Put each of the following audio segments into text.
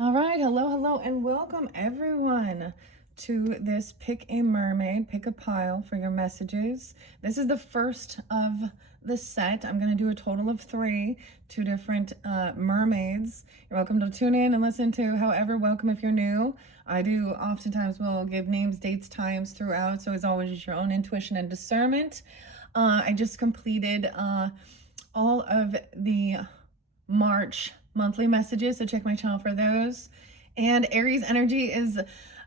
All right, hello, and welcome everyone to this Pick a Mermaid, pick a pile for your messages. This is the first of the set. I'm going to do a total of two different mermaids. You're welcome to tune in and listen to, however, welcome if you're new. I do oftentimes will give names, dates, times throughout, so as always, use your own intuition and discernment. I just completed all of the March monthly messages, so check my channel for those. And Aries energy is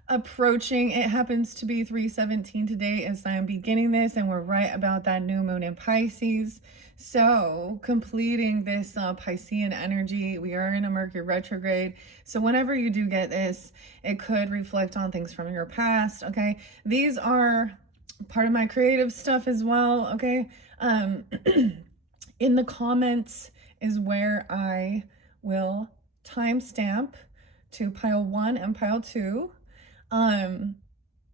approaching. It happens to be 3/17 today as I'm beginning this, and we're right about that new moon in Pisces. So completing this Piscean energy, we are in a Mercury retrograde. So whenever you do get this, it could reflect on things from your past. Okay, these are part of my creative stuff as well. Okay, in the comments is where I will timestamp to pile 1 and pile 2.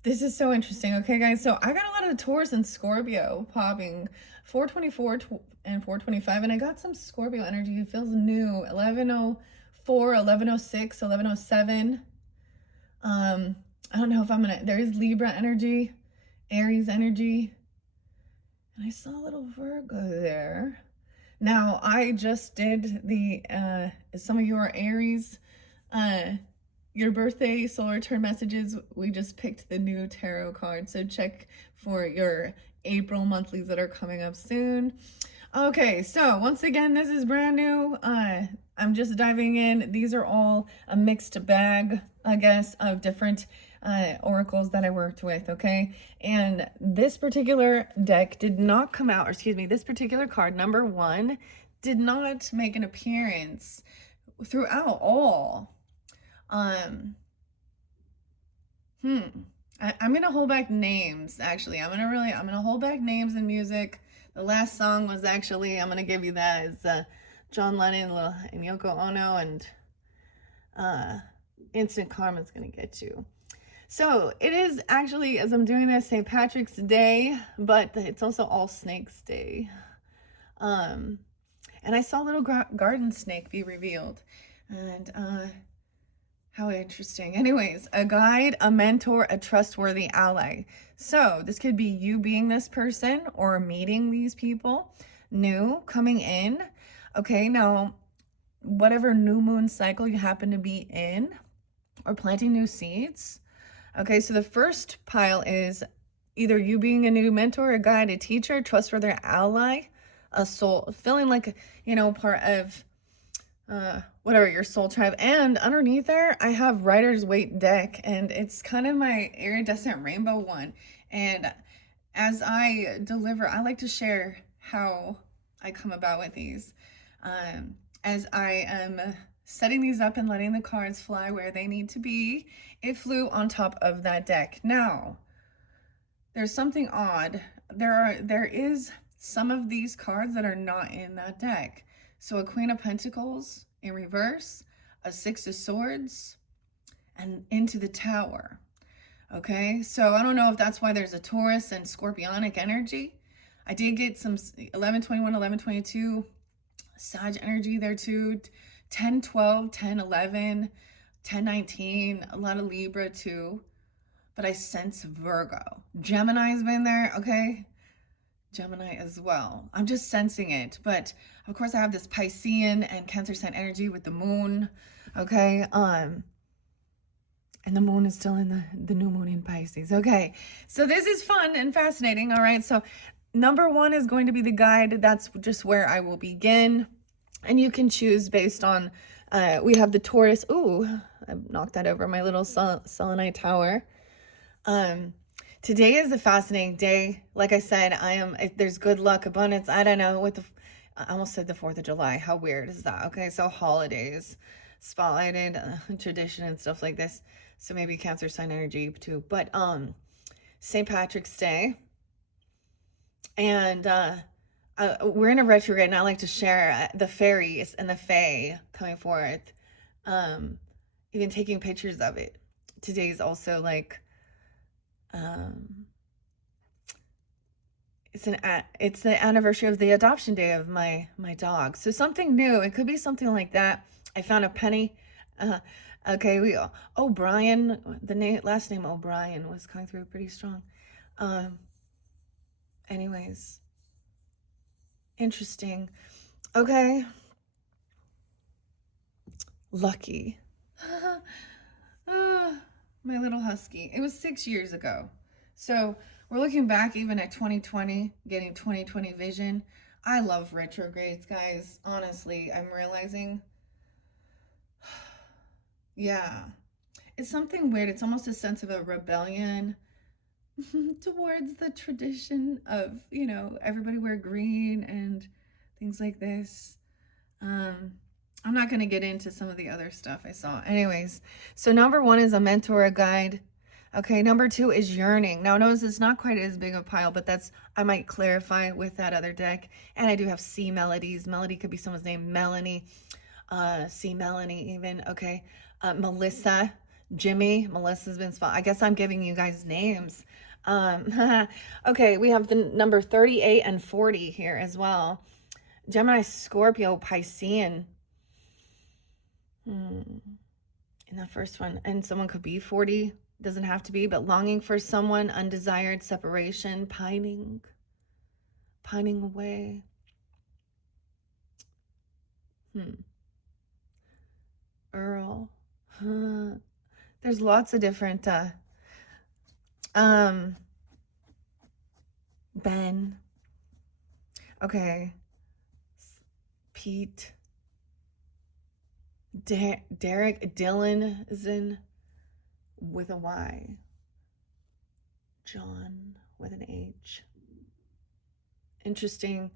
This is so interesting. Okay, guys, so I got a lot of Taurus and Scorpio popping 424 and 425, and I got some Scorpio energy. It feels new. 1104, 1106, 1107. I don't know if I'm gonna, there is Libra energy, Aries energy, and I saw a little Virgo there. Now, I just did the, some of you are Aries, your birthday solar return messages. We just picked the new tarot card, so check for your April monthlies that are coming up soon. Okay, so once again, this is brand new. I'm just diving in. These are all a mixed bag, I guess, of different oracles that I worked with, okay? And this particular deck did not come out, or excuse me, this particular card, number 1, did not make an appearance throughout all. I'm gonna hold back names, actually. I'm gonna hold back names and music. The last song was actually, I'm gonna give you that, is John Lennon and Yoko Ono, and Instant Karma's gonna get you. So it is actually, as I'm doing this, St. Patrick's Day, but it's also All Snakes Day. And I saw a little garden snake be revealed. And how interesting. Anyways, a guide, a mentor, a trustworthy ally. So this could be you being this person or meeting these people, new, coming in. Okay, now, whatever new moon cycle you happen to be in, or planting new seeds. Okay, so the first pile is either you being a new mentor, a guide, a teacher, trustworthy ally, a soul, feeling like, part of whatever your soul tribe. And underneath there, I have Rider's Waite deck, and it's kind of my iridescent rainbow one. And as I deliver, I like to share how I come about with these. As I am setting these up and letting the cards fly where they need to be, it flew on top of that deck. Now, there's something odd. There is some of these cards that are not in that deck. So a Queen of Pentacles in reverse, a Six of Swords, and into the Tower. Okay, so I don't know if that's why there's a Taurus and Scorpionic energy. I did get some 1121, 1122 Sag energy there too. 10, 12, 10, 11, 10, 19, a lot of Libra too. But I sense Virgo. Gemini's been there, okay? Gemini as well. I'm just sensing it. But of course I have this Piscean and Cancer sign energy with the moon, okay? And the moon is still in the new moon in Pisces. Okay, so this is fun and fascinating. All right, so number 1 is going to be the guide. That's just where I will begin. And you can choose based on, we have the Taurus. Ooh, I knocked that over, my little selenite tower. Today is a fascinating day. Like I said, there's good luck, abundance. I don't know what I almost said the 4th of July. How weird is that? Okay, so holidays, spotlighted, tradition and stuff like this. So maybe Cancer sign energy too. But St. Patrick's Day. And we're in a retrograde, and I like to share the fairies and the fae coming forth, even taking pictures of it. Today is also like, it's the anniversary of the adoption day of my dog. So something new. It could be something like that. I found a penny Okay, we O'Brien, the last name O'Brien was coming through pretty strong. Um, anyways, interesting. Okay, lucky. Ah, my little husky. It was 6 years ago. So we're looking back even at 2020, getting 2020 vision. I love retrogrades, guys. Honestly, I'm realizing, yeah, it's something weird. It's almost a sense of a rebellion towards the tradition of, everybody wear green and things like this. Um, I'm not going to get into some of the other stuff I saw. Anyways, so number one is a mentor, a guide. Okay, number two is yearning. Now, notice it's not quite as big a pile, but I might clarify with that other deck. And I do have C melodies. Melody could be someone's name, Melanie, C Melanie even. Okay, Melissa, Jimmy. Melissa's been spot. I guess I'm giving you guys names. Okay, we have the number 38 and 40 here as well. Gemini, Scorpio, Piscean. In the first one. And someone could be 40. Doesn't have to be, but longing for someone, undesired separation, pining away. Earl. There's lots of different, Ben. Okay. Pete. Derek, Dylan is in with a Y. John with an H. Interesting.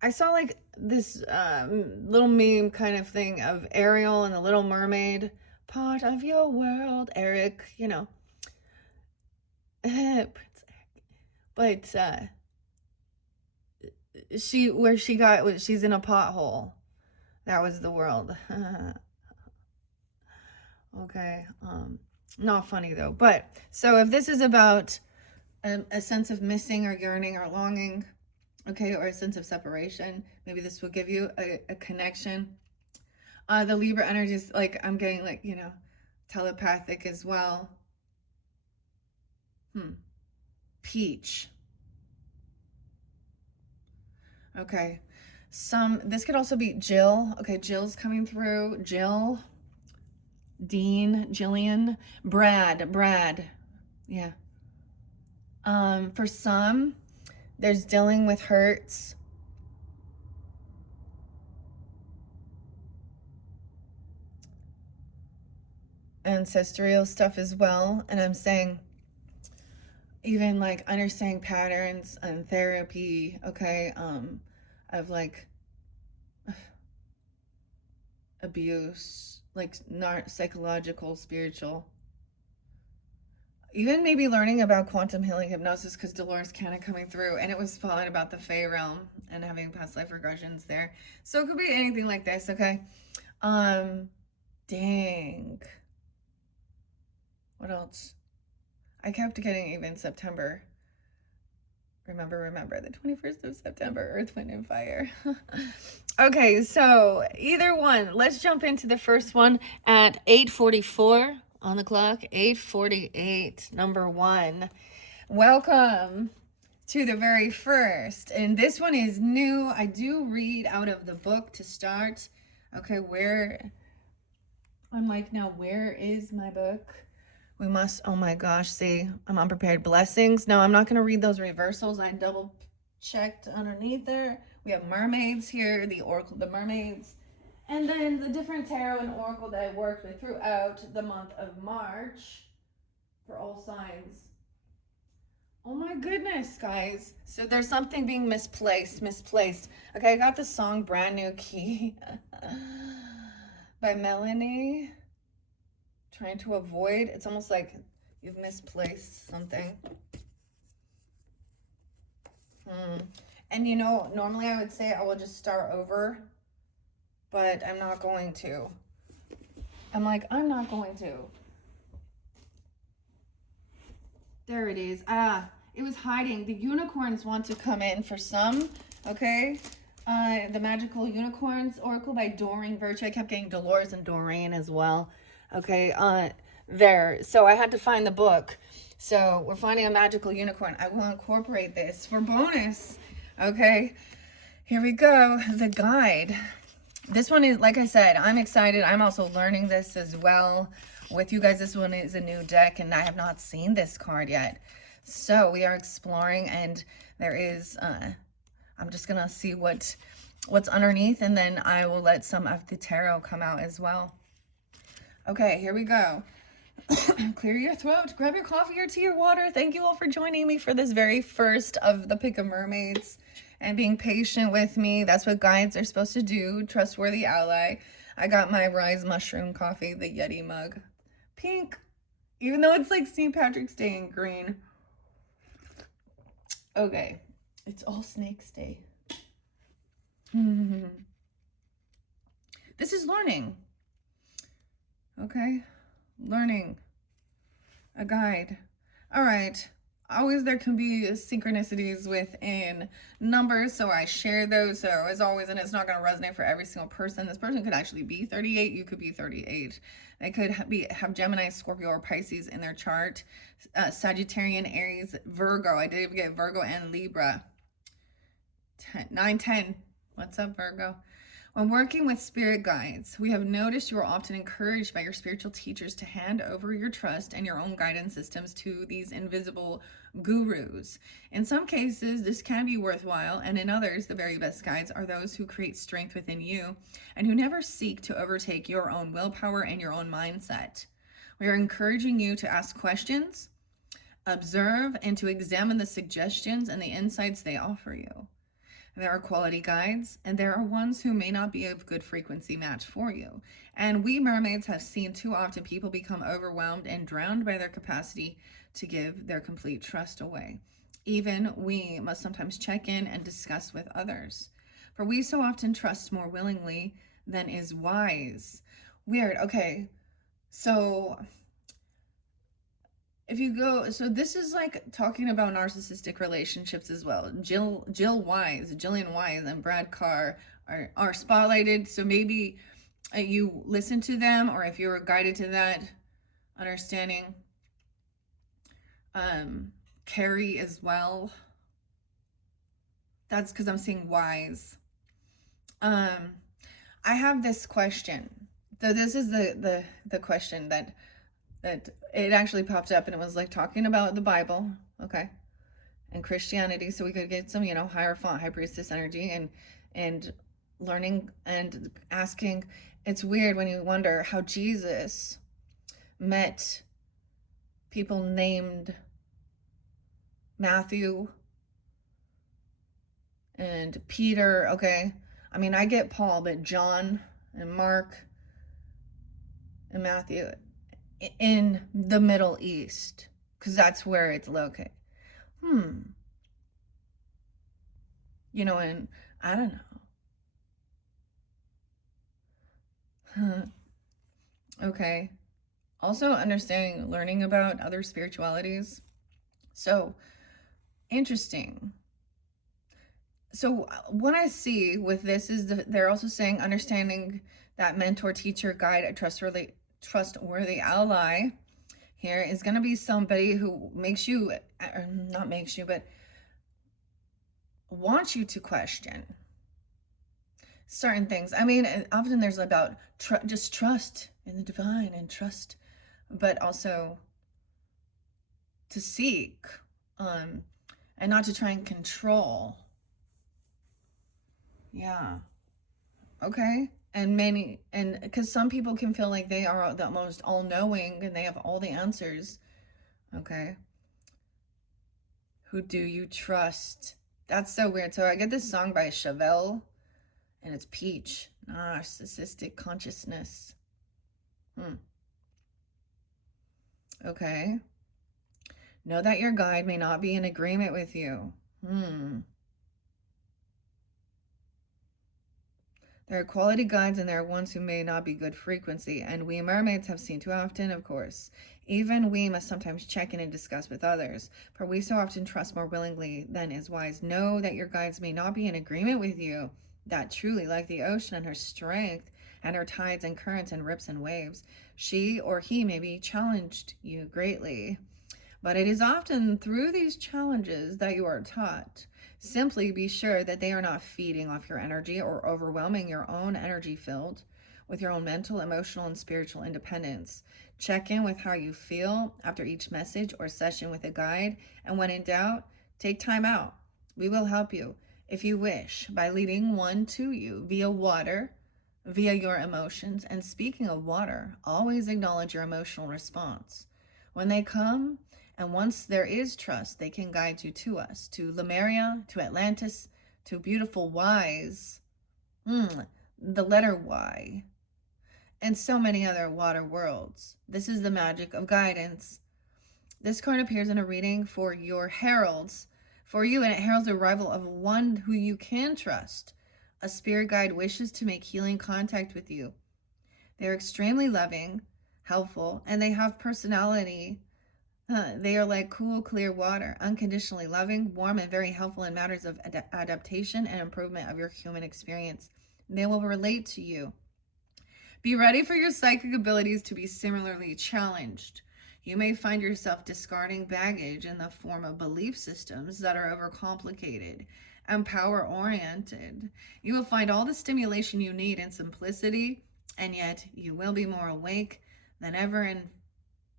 I saw like this little meme kind of thing of Ariel and the Little Mermaid. Part of your world, Eric, Prince Eric. But she's in a pothole. That was the world. Okay. Not funny though. But so if this is about a sense of missing or yearning or longing, okay, or a sense of separation, maybe this will give you a connection. The Libra energy is like, I'm getting like, telepathic as well. Peach. Okay. This could also be Jill. Okay, Jill's coming through. Jill. Dean, Jillian, Brad. Yeah. For some, there's dealing with hurts. Ancestral stuff as well. And I'm saying even like understanding patterns and therapy, okay, of like abuse, like not psychological, spiritual. Even maybe learning about quantum healing hypnosis, because Dolores Cannon coming through, and it was falling about the Fae realm and having past life regressions there. So it could be anything like this, okay? Dang. What else? I kept getting even September. Remember, the 21st of September, Earth, Wind, and Fire. Okay, so either one. Let's jump into the first one at 8:44 on the clock. 8:48, number one. Welcome to the very first. And this one is new. I do read out of the book to start. Okay, I'm like, now where is my book? We must, oh my gosh, see, I'm unprepared. Blessings. No, I'm not going to read those reversals. I double checked underneath there. We have mermaids here, the oracle, the mermaids. And then the different tarot and oracle that I worked with throughout the month of March for all signs. Oh my goodness, guys. So there's something being misplaced. Okay, I got the song Brand New Key by Melanie. Trying to avoid, it's almost like you've misplaced something. And normally I would say I will just start over, but I'm not going to. I'm not going to. There it is. It was hiding. The unicorns want to come in for some, okay? The Magical Unicorns Oracle by Doreen Virtue. I kept getting Dolores and Doreen as well. Okay, there. So I had to find the book. So we're finding a magical unicorn. I will incorporate this for bonus. Okay, here we go. The guide. This one is, like I said, I'm excited. I'm also learning this as well with you guys. This one is a new deck, and I have not seen this card yet. So we are exploring, and there is I'm just gonna see what's underneath, and then I will let some of the tarot come out as well. Okay, here we go. Clear your throat, grab your coffee or tea or water. Thank you all for joining me for this very first of the Pick of Mermaids and being patient with me. That's what guides are supposed to do. Trustworthy ally. I got my Rise Mushroom coffee, the Yeti mug. Pink, even though it's like St. Patrick's Day in green. Okay, it's All Snakes Day. This is learning. Okay, learning. A guide. All right. Always there can be synchronicities within numbers, so I share those. So as always, and it's not going to resonate for every single person. This person could actually be 38. You could be 38. They could have Gemini, Scorpio, or Pisces in their chart. Sagittarian, Aries, Virgo. I did get Virgo and Libra. 9-10. What's up, Virgo? When working with spirit guides, we have noticed you are often encouraged by your spiritual teachers to hand over your trust and your own guidance systems to these invisible gurus. In some cases, this can be worthwhile, and in others, the very best guides are those who create strength within you and who never seek to overtake your own willpower and your own mindset. We are encouraging you to ask questions, observe, and to examine the suggestions and the insights they offer you. There are quality guides, and there are ones who may not be a good frequency match for you. And we mermaids have seen too often people become overwhelmed and drowned by their capacity to give their complete trust away. Even we must sometimes check in and discuss with others, for we so often trust more willingly than is wise. Weird. Okay, so if you go, so this is like talking about narcissistic relationships as well. Gillian Wise, and Brad Carr are spotlighted. So maybe you listen to them, or if you were guided to that understanding. Carrie as well. That's because I'm seeing Wise. I have this question. So this is the question that it actually popped up, and it was like talking about the Bible, okay, and Christianity, so we could get some, Hierophant, High Priestess energy, and learning and asking. It's weird when you wonder how Jesus met people named Matthew and Peter, okay. I mean, I get Paul, but John and Mark and Matthew in the Middle East, because that's where it's located. And I don't know. Okay. Also understanding, learning about other spiritualities. So interesting. So what I see with this is they're also saying understanding that mentor, teacher, guide, a trustworthy ally here is going to be somebody who makes you, or not makes you, but wants you to question certain things. I mean, often there's about just trust in the divine and trust, but also to seek, and not to try and control. Yeah. Okay. And because some people can feel like they are the most all-knowing and they have all the answers. Okay. Who do you trust? That's so weird. So I get this song by Chevelle, and it's Peach. Narcissistic consciousness. Okay. Know that your guide may not be in agreement with you. There are quality guides, and there are ones who may not be good frequency, and we mermaids have seen too often, of course. Even we must sometimes check in and discuss with others, for we so often trust more willingly than is wise. Know that your guides may not be in agreement with you. that truly, like the ocean and her strength and her tides and currents and rips and waves, she or he maybe challenged you greatly. But it is often through these challenges that you are taught. Simply be sure that they are not feeding off your energy or overwhelming your own energy field with your own mental, emotional, and spiritual independence. Check in with how you feel after each message or session with a guide, and when in doubt, take time out. We will help you, if you wish, by leading one to you via water, via your emotions. And speaking of water, always acknowledge your emotional response. When they come, and once there is trust, they can guide you to us, to Lemuria, to Atlantis, to beautiful Y's, the letter Y, and so many other water worlds. This is the magic of guidance. This card appears in a reading for your heralds, for you, and it heralds the arrival of one who you can trust. A spirit guide wishes to make healing contact with you. They are extremely loving, helpful, and they have personality. They are like cool, clear water, unconditionally loving, warm, and very helpful in matters of adaptation and improvement of your human experience. They will relate to you. Be ready for your psychic abilities to be similarly challenged. You may find yourself discarding baggage in the form of belief systems that are overcomplicated and power-oriented. You will find all the stimulation you need in simplicity, and yet you will be more awake than ever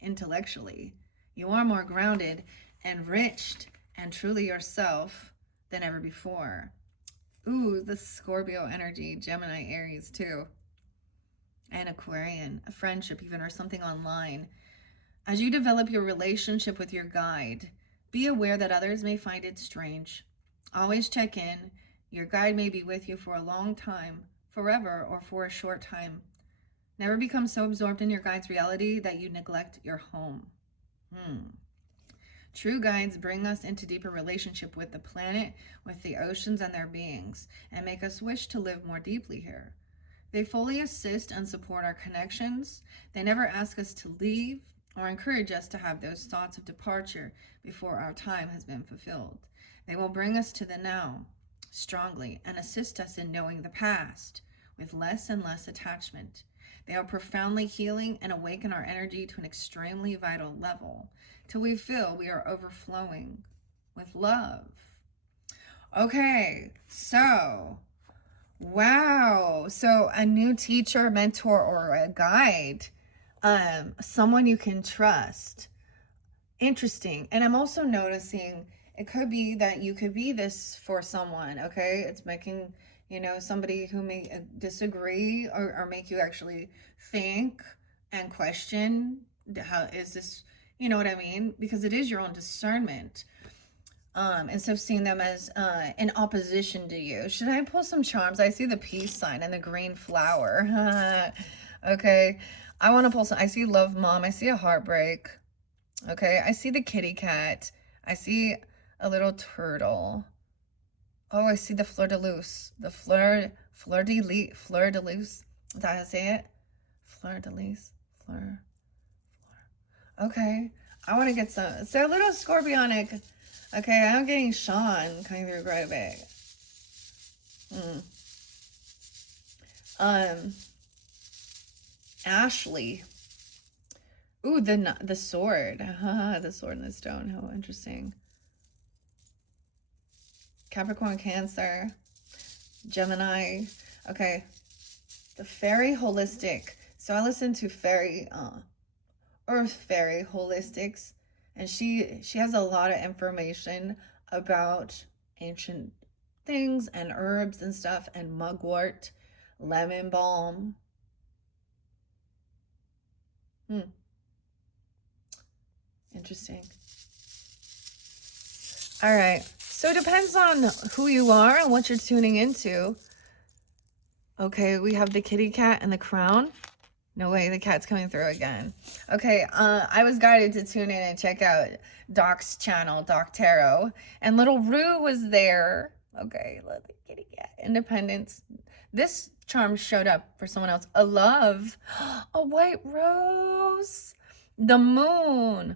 intellectually. You are more grounded, enriched, and truly yourself than ever before. Ooh, the Scorpio energy, Gemini, Aries too. And Aquarian, a friendship even, or something online. As you develop your relationship with your guide, be aware that others may find it strange. Always check in. Your guide may be with you for a long time, forever, or for a short time. Never become so absorbed in your guide's reality that you neglect your home. True guides bring us into deeper relationship with the planet, with the oceans and their beings, and make us wish to live more deeply here. They fully assist and support our connections. They never ask us to leave or encourage us to have those thoughts of departure before our time has been fulfilled. They will bring us to the now strongly and assist us in knowing the past with less and less attachment. They are profoundly healing and awaken our energy to an extremely vital level till we feel we are overflowing with love. Okay, so wow. So a new teacher, mentor, or a guide, someone you can trust. Interesting. And I'm also noticing it could be that you could be this for someone, okay? It's making, somebody who may disagree or make you actually think and question how is this, you know what I mean? Because it is your own discernment. Instead of seeing them as in opposition to you. Should I pull some charms? I see the peace sign and the green flower. Okay. I want to pull some. I see love mom. I see a heartbreak. Okay. I see the kitty cat. I see a little turtle. Oh, I see the fleur de luce. The fleur de luce. Is that how I say it? Fleur de luce. Fleur. Okay. I want to get some. So a little scorpionic. Okay, I'm getting Sean coming through quite a bit. Ashley. Ooh, the sword. The sword and the stone. How interesting. Capricorn, Cancer, Gemini. Okay. The fairy holistic. So I listen to Earth Fairy Holistics. And she has a lot of information about ancient things and herbs and stuff, and mugwort, lemon balm. Interesting. All right. So it depends on who you are and what you're tuning into. Okay, we have the kitty cat and the crown. No way, the cat's coming through again. Okay, I was guided to tune in and check out Doc's channel, Doc Tarot. And little Rue was there. Okay, love the kitty cat. Independence. This charm showed up for someone else. A love. A white rose. The moon.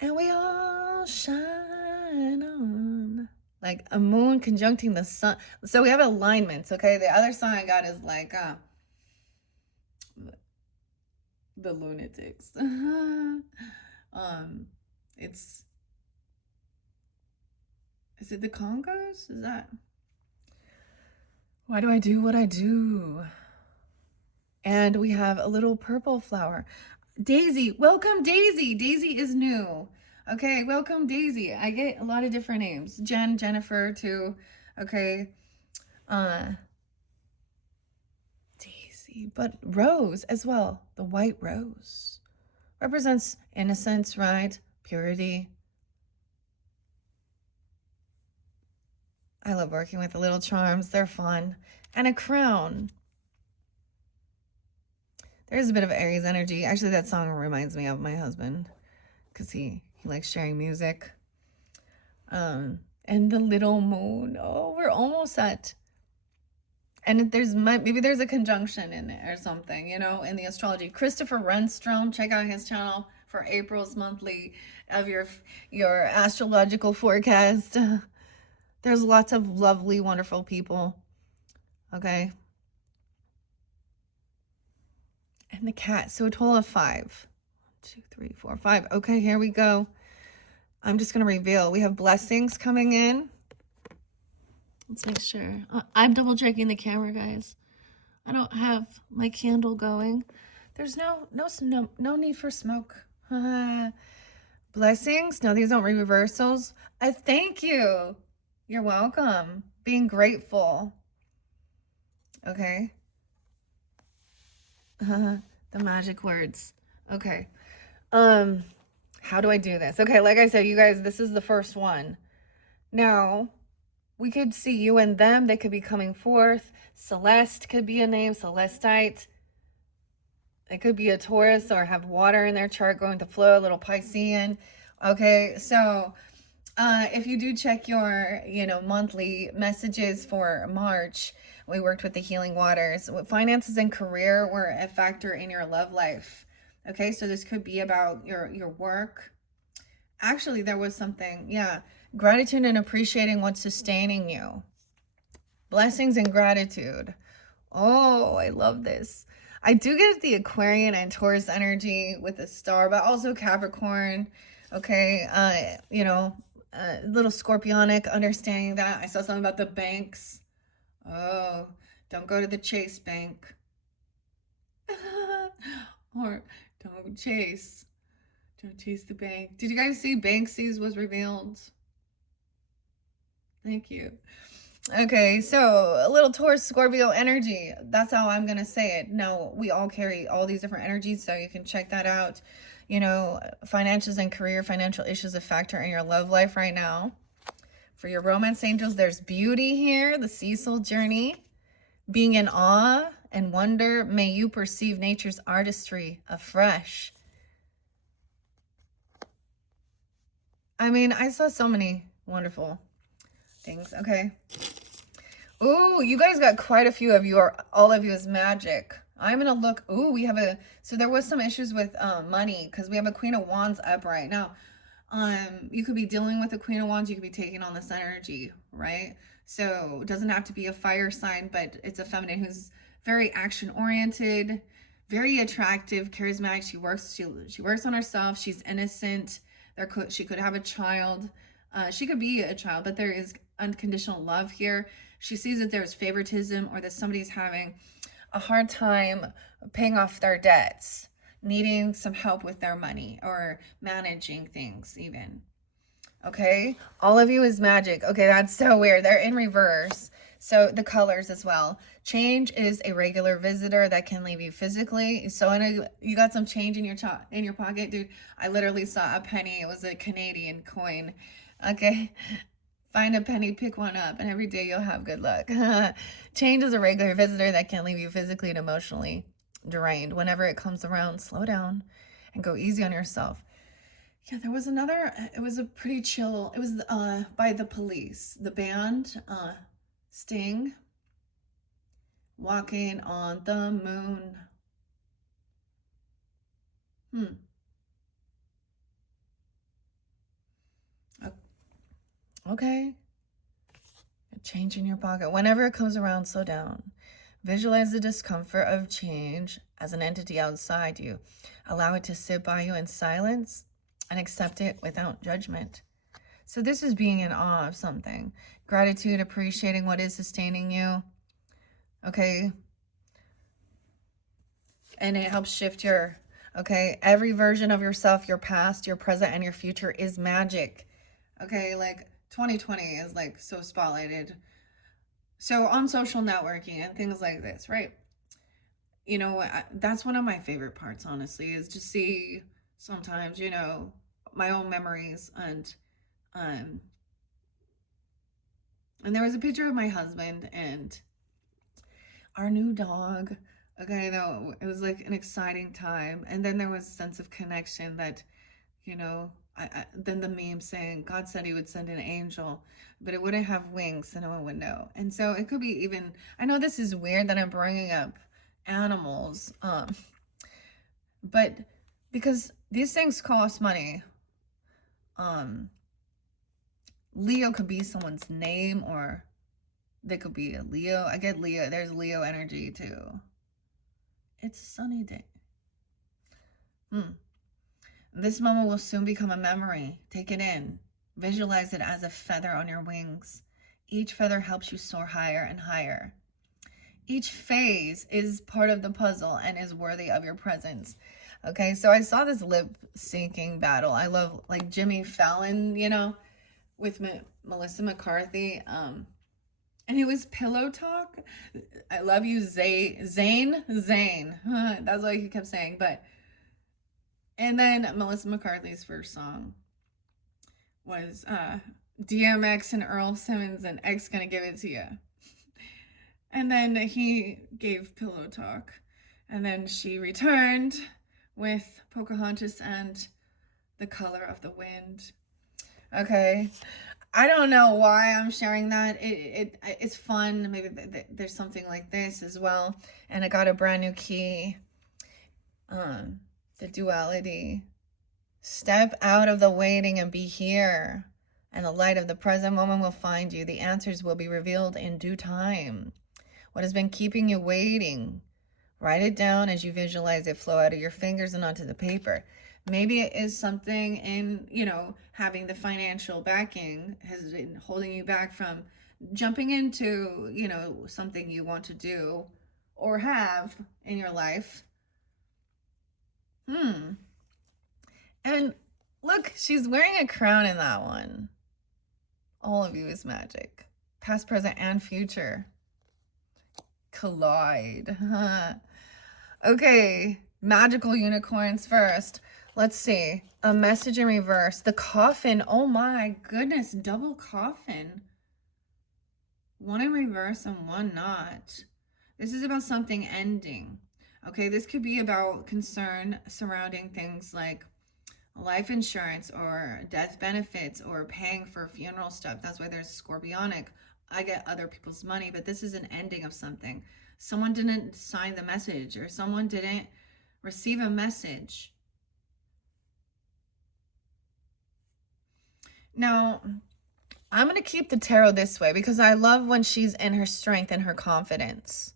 And we all shine on like a moon conjuncting the sun. So we have alignments, okay? The other sign I got is like the lunatics. It's is it the Congos? Is that why do I do what I do? And we have a little purple flower. Daisy, welcome Daisy. Daisy is new. Okay, welcome Daisy. I get a lot of different names. Jen, Jennifer too. Okay. Daisy, but Rose as well. The white rose represents innocence, right? Purity. I love working with the little charms. They're fun. And a crown. There's a bit of Aries energy. Actually, that song reminds me of my husband because he likes sharing music. And the little moon. Oh, we're almost at. And maybe there's a conjunction in it or something, you know, in the astrology. Christopher Renstrom, check out his channel for April's monthly of your astrological forecast. There's lots of lovely, wonderful people. Okay. And the cat. So a total of 5. 1, 2, 3, 4, 5. Okay, here we go. I'm just going to reveal. We have blessings coming in. Let's make sure. I'm double checking the camera, guys. I don't have my candle going. There's no need for smoke. Blessings. No, these don't read reversals. Thank you. You're welcome. Being grateful. Okay. The magic words. Okay. How do I do this? Okay, like I said, you guys, this is the first one. Now, we could see you and them. They could be coming forth. Celeste could be a name. Celestite. It could be a Taurus or have water in their chart going to flow, a little Piscean. Okay, so if you do check your, monthly messages for March, we worked with the healing waters. Finances and career were a factor in your love life. Okay, so this could be about your work. Actually, there was something, gratitude and appreciating what's sustaining you. Blessings and gratitude. Oh, I love this. I do get the Aquarian and Taurus energy with the star, but also Capricorn. Okay, little Scorpionic, understanding that. I saw something about the banks. Oh, don't go to the Chase Bank. Or don't chase the bank. Did you guys see Banksy's was revealed? Thank you. Okay, so a little Taurus Scorpio energy. That's how I'm going to say it. Now, we all carry all these different energies, so you can check that out. Finances and career, financial issues a factor in your love life right now. For your romance angels, there's beauty here, the Cecil journey. Being in awe and wonder, may you perceive nature's artistry afresh. I mean, I saw so many wonderful things. Okay. Ooh, you guys got quite a few of you, or all of you is magic. I'm going to look. Ooh, we have so there was some issues with money because we have a Queen of Wands up right now. You could be dealing with a Queen of Wands. You could be taking on this energy, right? So it doesn't have to be a fire sign, but it's a feminine who's very action oriented, very attractive, charismatic. She works on herself. She's innocent. She could have a child. She could be a child, but there is unconditional love here. She sees that there's favoritism or that somebody's having a hard time paying off their debts, needing some help with their money or managing things even. Okay, all of you is magic. Okay, that's so weird. They're in reverse. So the colors as well. Change is a regular visitor that can leave you physically. So I know you got some change in your pocket, dude. I literally saw a penny. It was a Canadian coin. Okay. Find a penny, pick one up, and every day you'll have good luck. Change is a regular visitor that can leave you physically and emotionally drained. Whenever it comes around, slow down and go easy on yourself. Yeah, there was another, it was a pretty chill, it was by the Police, the band, Sting, Walking on the Moon. Okay. Change in your pocket. Whenever it comes around, slow down. Visualize the discomfort of change as an entity outside you. Allow it to sit by you in silence and accept it without judgment. So this is being in awe of something. Gratitude, appreciating what is sustaining you. Okay. And it helps shift your, okay, every version of yourself, your past, your present, and your future is magic. Okay, like 2020 is like so spotlighted. So on social networking and things like this, right? You know, that's one of my favorite parts, honestly, is to see sometimes, you know, my own memories. Um and there was a picture of my husband and our new dog. Okay, though it was like an exciting time, and then there was a sense of connection that, you know, then the meme saying God said He would send an angel, but it wouldn't have wings, so no one would know. And so it could be even. I know this is weird that I'm bringing up animals, but because these things cost money. Leo could be someone's name, or they could be a Leo. I get Leo. There's Leo energy too. It's a sunny day. This moment will soon become a memory. Take it in. Visualize it as a feather on your wings. Each feather helps you soar higher and higher. Each phase is part of the puzzle and is worthy of your presence. Okay, so I saw this lip syncing battle. I love like Jimmy Fallon, you know, with Melissa McCarthy. And it was pillow talk. I love you, Zane. That's what he kept saying. But and then Melissa McCarthy's first song was DMX and Earl Simmons and X Gonna Give It to You. And then he gave pillow talk. And then she returned with Pocahontas and The Color of the Wind. Okay. I don't know why I'm sharing that. It's fun. Maybe there's something like this as well. And I got a brand new key. The duality. Step out of the waiting and be here. And the light of the present moment will find you. The answers will be revealed in due time. What has been keeping you waiting? Write it down as you visualize it flow out of your fingers and onto the paper. Maybe it is something in, you know, having the financial backing has been holding you back from jumping into, you know, something you want to do or have in your life. And look, she's wearing a crown in that one. All of you is magic. Past, present, and future. Collide. Okay, magical unicorns first. Let's see. A message in reverse. The coffin. Oh my goodness. Double coffin. One in reverse and one not. This is about something ending. Okay, this could be about concern surrounding things like life insurance or death benefits or paying for funeral stuff. That's why there's scorpionic. I get other people's money, but this is an ending of something. Someone didn't sign the message or someone didn't receive a message. Now, I'm going to keep the tarot this way because I love when she's in her strength and her confidence.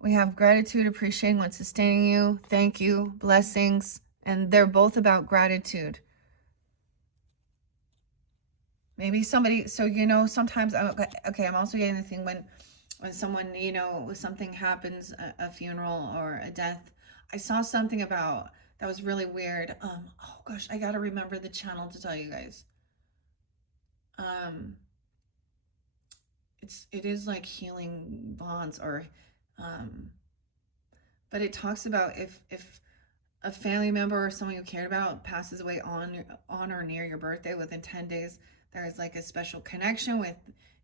We have gratitude, appreciating what's sustaining you, thank you, blessings, and they're both about gratitude. Maybe somebody, so, you know, sometimes, okay, I'm also getting the thing when someone, you know, something happens, a funeral or a death. I saw something about, that was really weird. Oh gosh, I gotta remember the channel to tell you guys. It is like healing bonds or, but it talks about if a family member or someone you cared about passes away on or near your birthday within 10 days, there's like a special connection with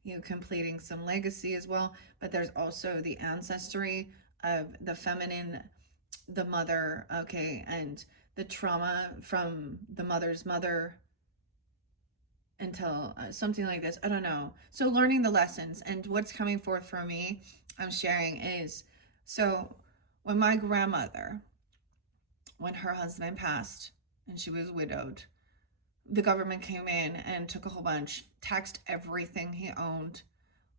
you completing some legacy as well. But there's also the ancestry of the feminine, the mother, okay, and the trauma from the mother's mother until something like this. I don't know. So learning the lessons, and what's coming forth for me, I'm sharing is, so when my grandmother, when her husband passed and she was widowed, the government came in and took a whole bunch, taxed everything he owned.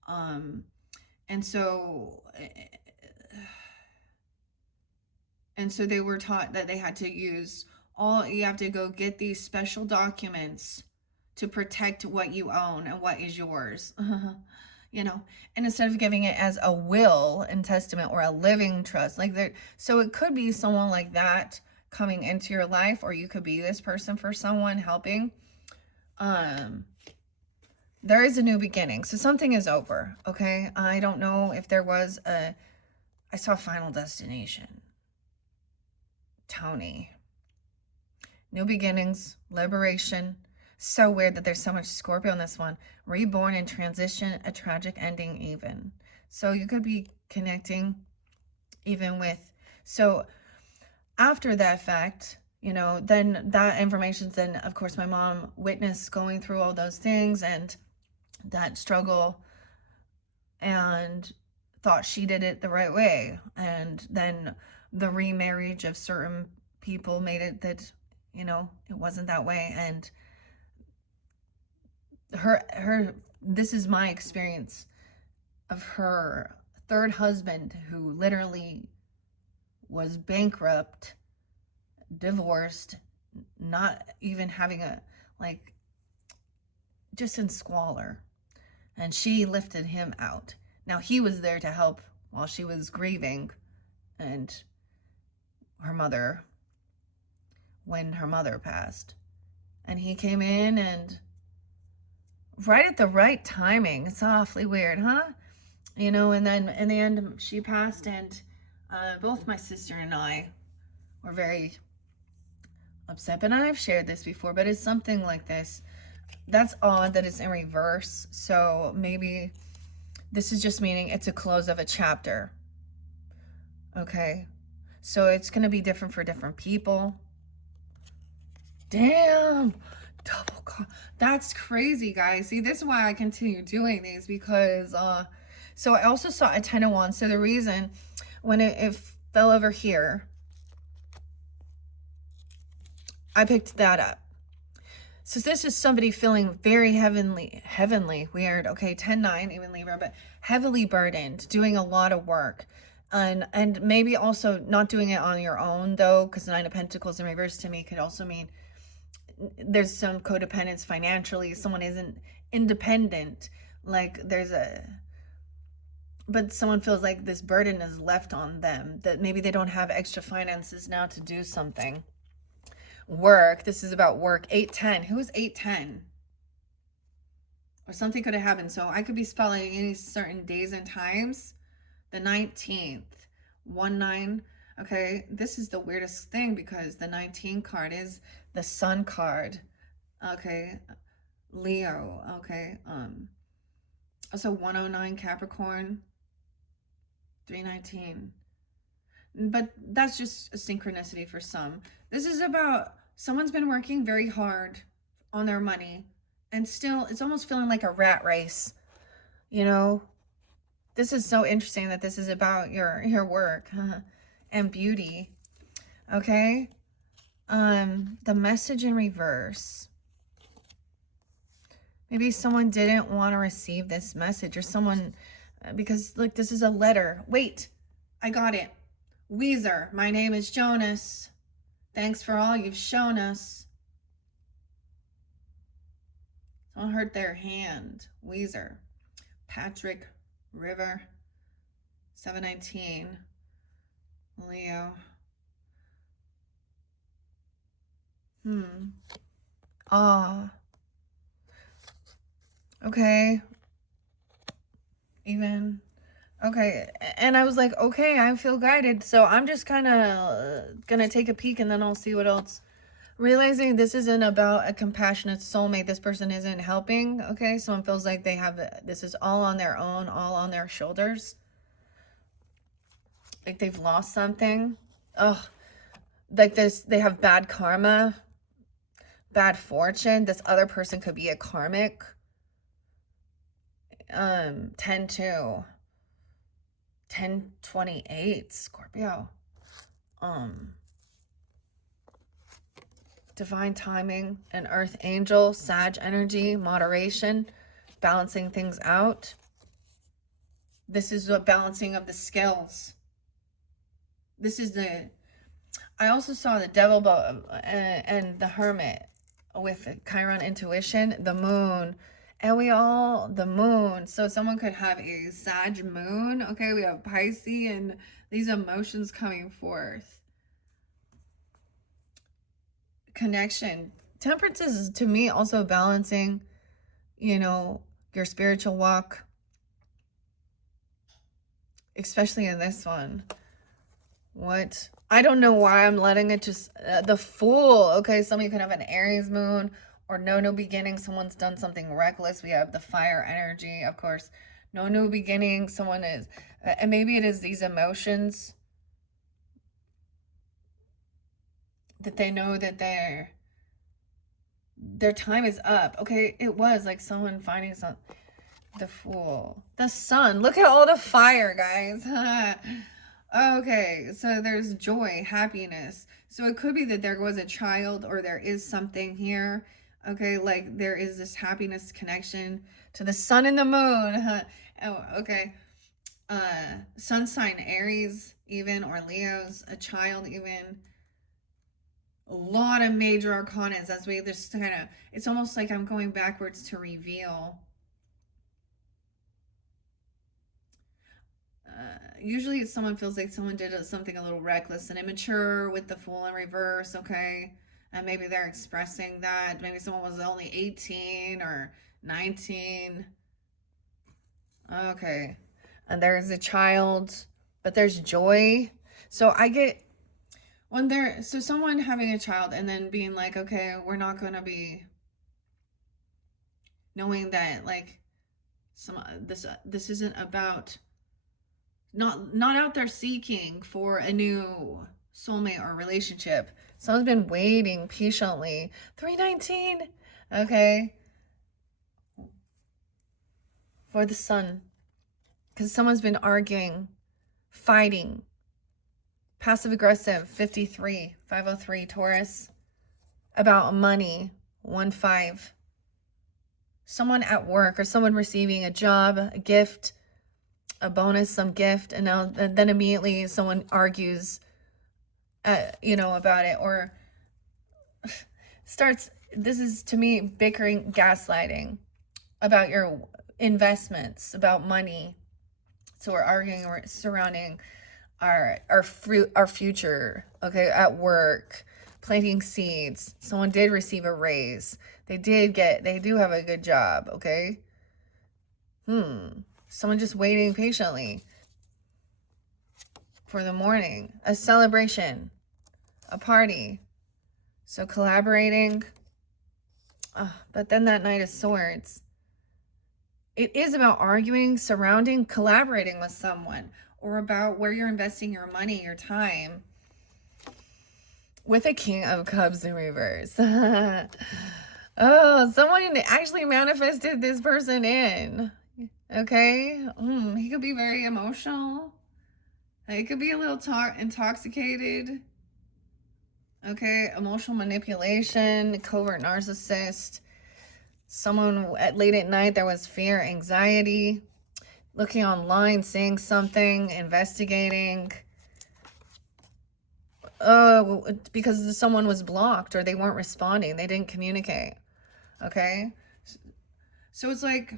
Um, and so, and so they were taught that they had to use you have to go get these special documents to protect what you own and what is yours. You know, and instead of giving it as a will and testament or a living trust, like there, so it could be someone like that coming into your life, or you could be this person for someone helping. There is a new beginning, so something is over. Okay, I don't know if there was I saw Final Destination, Tony, new beginnings, liberation. So weird that there's so much Scorpio in this one. Reborn and transition, a tragic ending even. So you could be connecting even with, so after that fact, you know, then that information's then, of course, my mom witnessed going through all those things and that struggle and thought she did it the right way. And then the remarriage of certain people made it that, you know, it wasn't that way. And this is my experience of her third husband, who literally was bankrupt, divorced, not even having a, like, just in squalor, and she lifted him out. Now he was there to help while she was grieving, and her mother, when her mother passed, and he came in and right at the right timing. It's awfully weird, huh? You know, and then in the end she passed, and both my sister and I were very upset. But I've shared this before, but it's something like this. That's odd that it's in reverse. So maybe this is just meaning it's a close of a chapter. Okay, so it's going to be different for different people. Damn, double call. That's crazy, guys. See, this is why I continue doing these, because so I also saw a 10 of Wands. So the reason when it fell over here, I picked that up. So this is somebody feeling very heavenly, weird. Okay, 10-9, even Libra, but heavily burdened, doing a lot of work. And maybe also not doing it on your own, though, because 9 of Pentacles in reverse to me could also mean there's some codependence financially. Someone isn't independent. Like but someone feels like this burden is left on them, that maybe they don't have extra finances now to do something. Work. This is about work. 8-10. Who is 8-10? Or something could have happened. So I could be spelling any certain days and times. The 19th. 1-9. Okay, this is the weirdest thing, because the 19 card is the Sun card. Okay, Leo. Okay, also 109 Capricorn, 319. But that's just a synchronicity for some. This is about someone's been working very hard on their money, and still it's almost feeling like a rat race, you know. This is so interesting that this is about your work and beauty. Okay, the message in reverse. Maybe someone didn't want to receive this message, or someone, because look, this is a letter. Wait, I got it. Weezer, my name is Jonas. Thanks for all you've shown us. Someone hurt their hand. Weezer. Patrick River. 719. Leo. Okay. Even. Okay. And I was like, okay, I feel guided. So I'm just kind of gonna take a peek, and then I'll see what else. Realizing this isn't about a compassionate soulmate. This person isn't helping. Okay. Someone feels like they have, this is all on their own, all on their shoulders. Like they've lost something. Oh, like this, they have bad karma, bad fortune. This other person could be a karmic. 10-2, 10-28, Scorpio. divine timing, an earth angel, Sag energy, moderation, balancing things out. This is the balancing of the scales. This is the, I also saw the devil and the hermit with Chiron intuition, the moon, and the moon. So someone could have a Sag moon. Okay, we have Pisces and these emotions coming forth. Connection. Temperance is, to me, also balancing, you know, your spiritual walk, especially in this one. What? I don't know why I'm letting it just, the Fool. Okay, some of you could have an Aries moon or no new beginning. Someone's done something reckless. We have the fire energy, of course. No new beginning. Someone is, and maybe it is these emotions that they know that their time is up. Okay, it was like someone finding some, the Fool, the Sun. Look at all the fire, guys. Okay, so there's joy, happiness. So it could be that there was a child or there is something here. Okay, like there is this happiness connection to the sun and the moon. Oh, okay. Sun sign Aries even, or Leos, a child even. A lot of major arcanas as we just kind of, it's almost like I'm going backwards to reveal. Usually someone feels like someone did something a little reckless and immature with the Fool in reverse, okay? And maybe they're expressing that. Maybe someone was only 18 or 19. Okay. And there's a child, but there's joy. So I get, when there, so someone having a child and then being like, okay, we're not going to be, knowing that like this isn't about, not out there seeking for a new soulmate or relationship. Someone's been waiting patiently. 319. Okay. For the Sun. Because someone's been arguing, fighting. Passive aggressive, 53, 503 Taurus. About money, 15. Someone at work or someone receiving a job, a gift, a bonus, some gift, and now then immediately someone argues, you know, about it, or starts, this is to me bickering, gaslighting about your investments, about money. So we're arguing surrounding our future, okay, at work, planting seeds. Someone did receive a raise. They do have a good job, okay? Someone just waiting patiently for the morning. A celebration. A party. So collaborating. But then that Knight of Swords. It is about arguing, surrounding, collaborating with someone. Or about where you're investing your money, your time. With a King of Cups in reverse. Oh, someone actually manifested this person in. Okay, he could be very emotional. He could be a little intoxicated. Okay, emotional manipulation, covert narcissist. Someone late at night, there was fear, anxiety, looking online, seeing something, investigating. Oh, because someone was blocked or they weren't responding. They didn't communicate. Okay, so it's like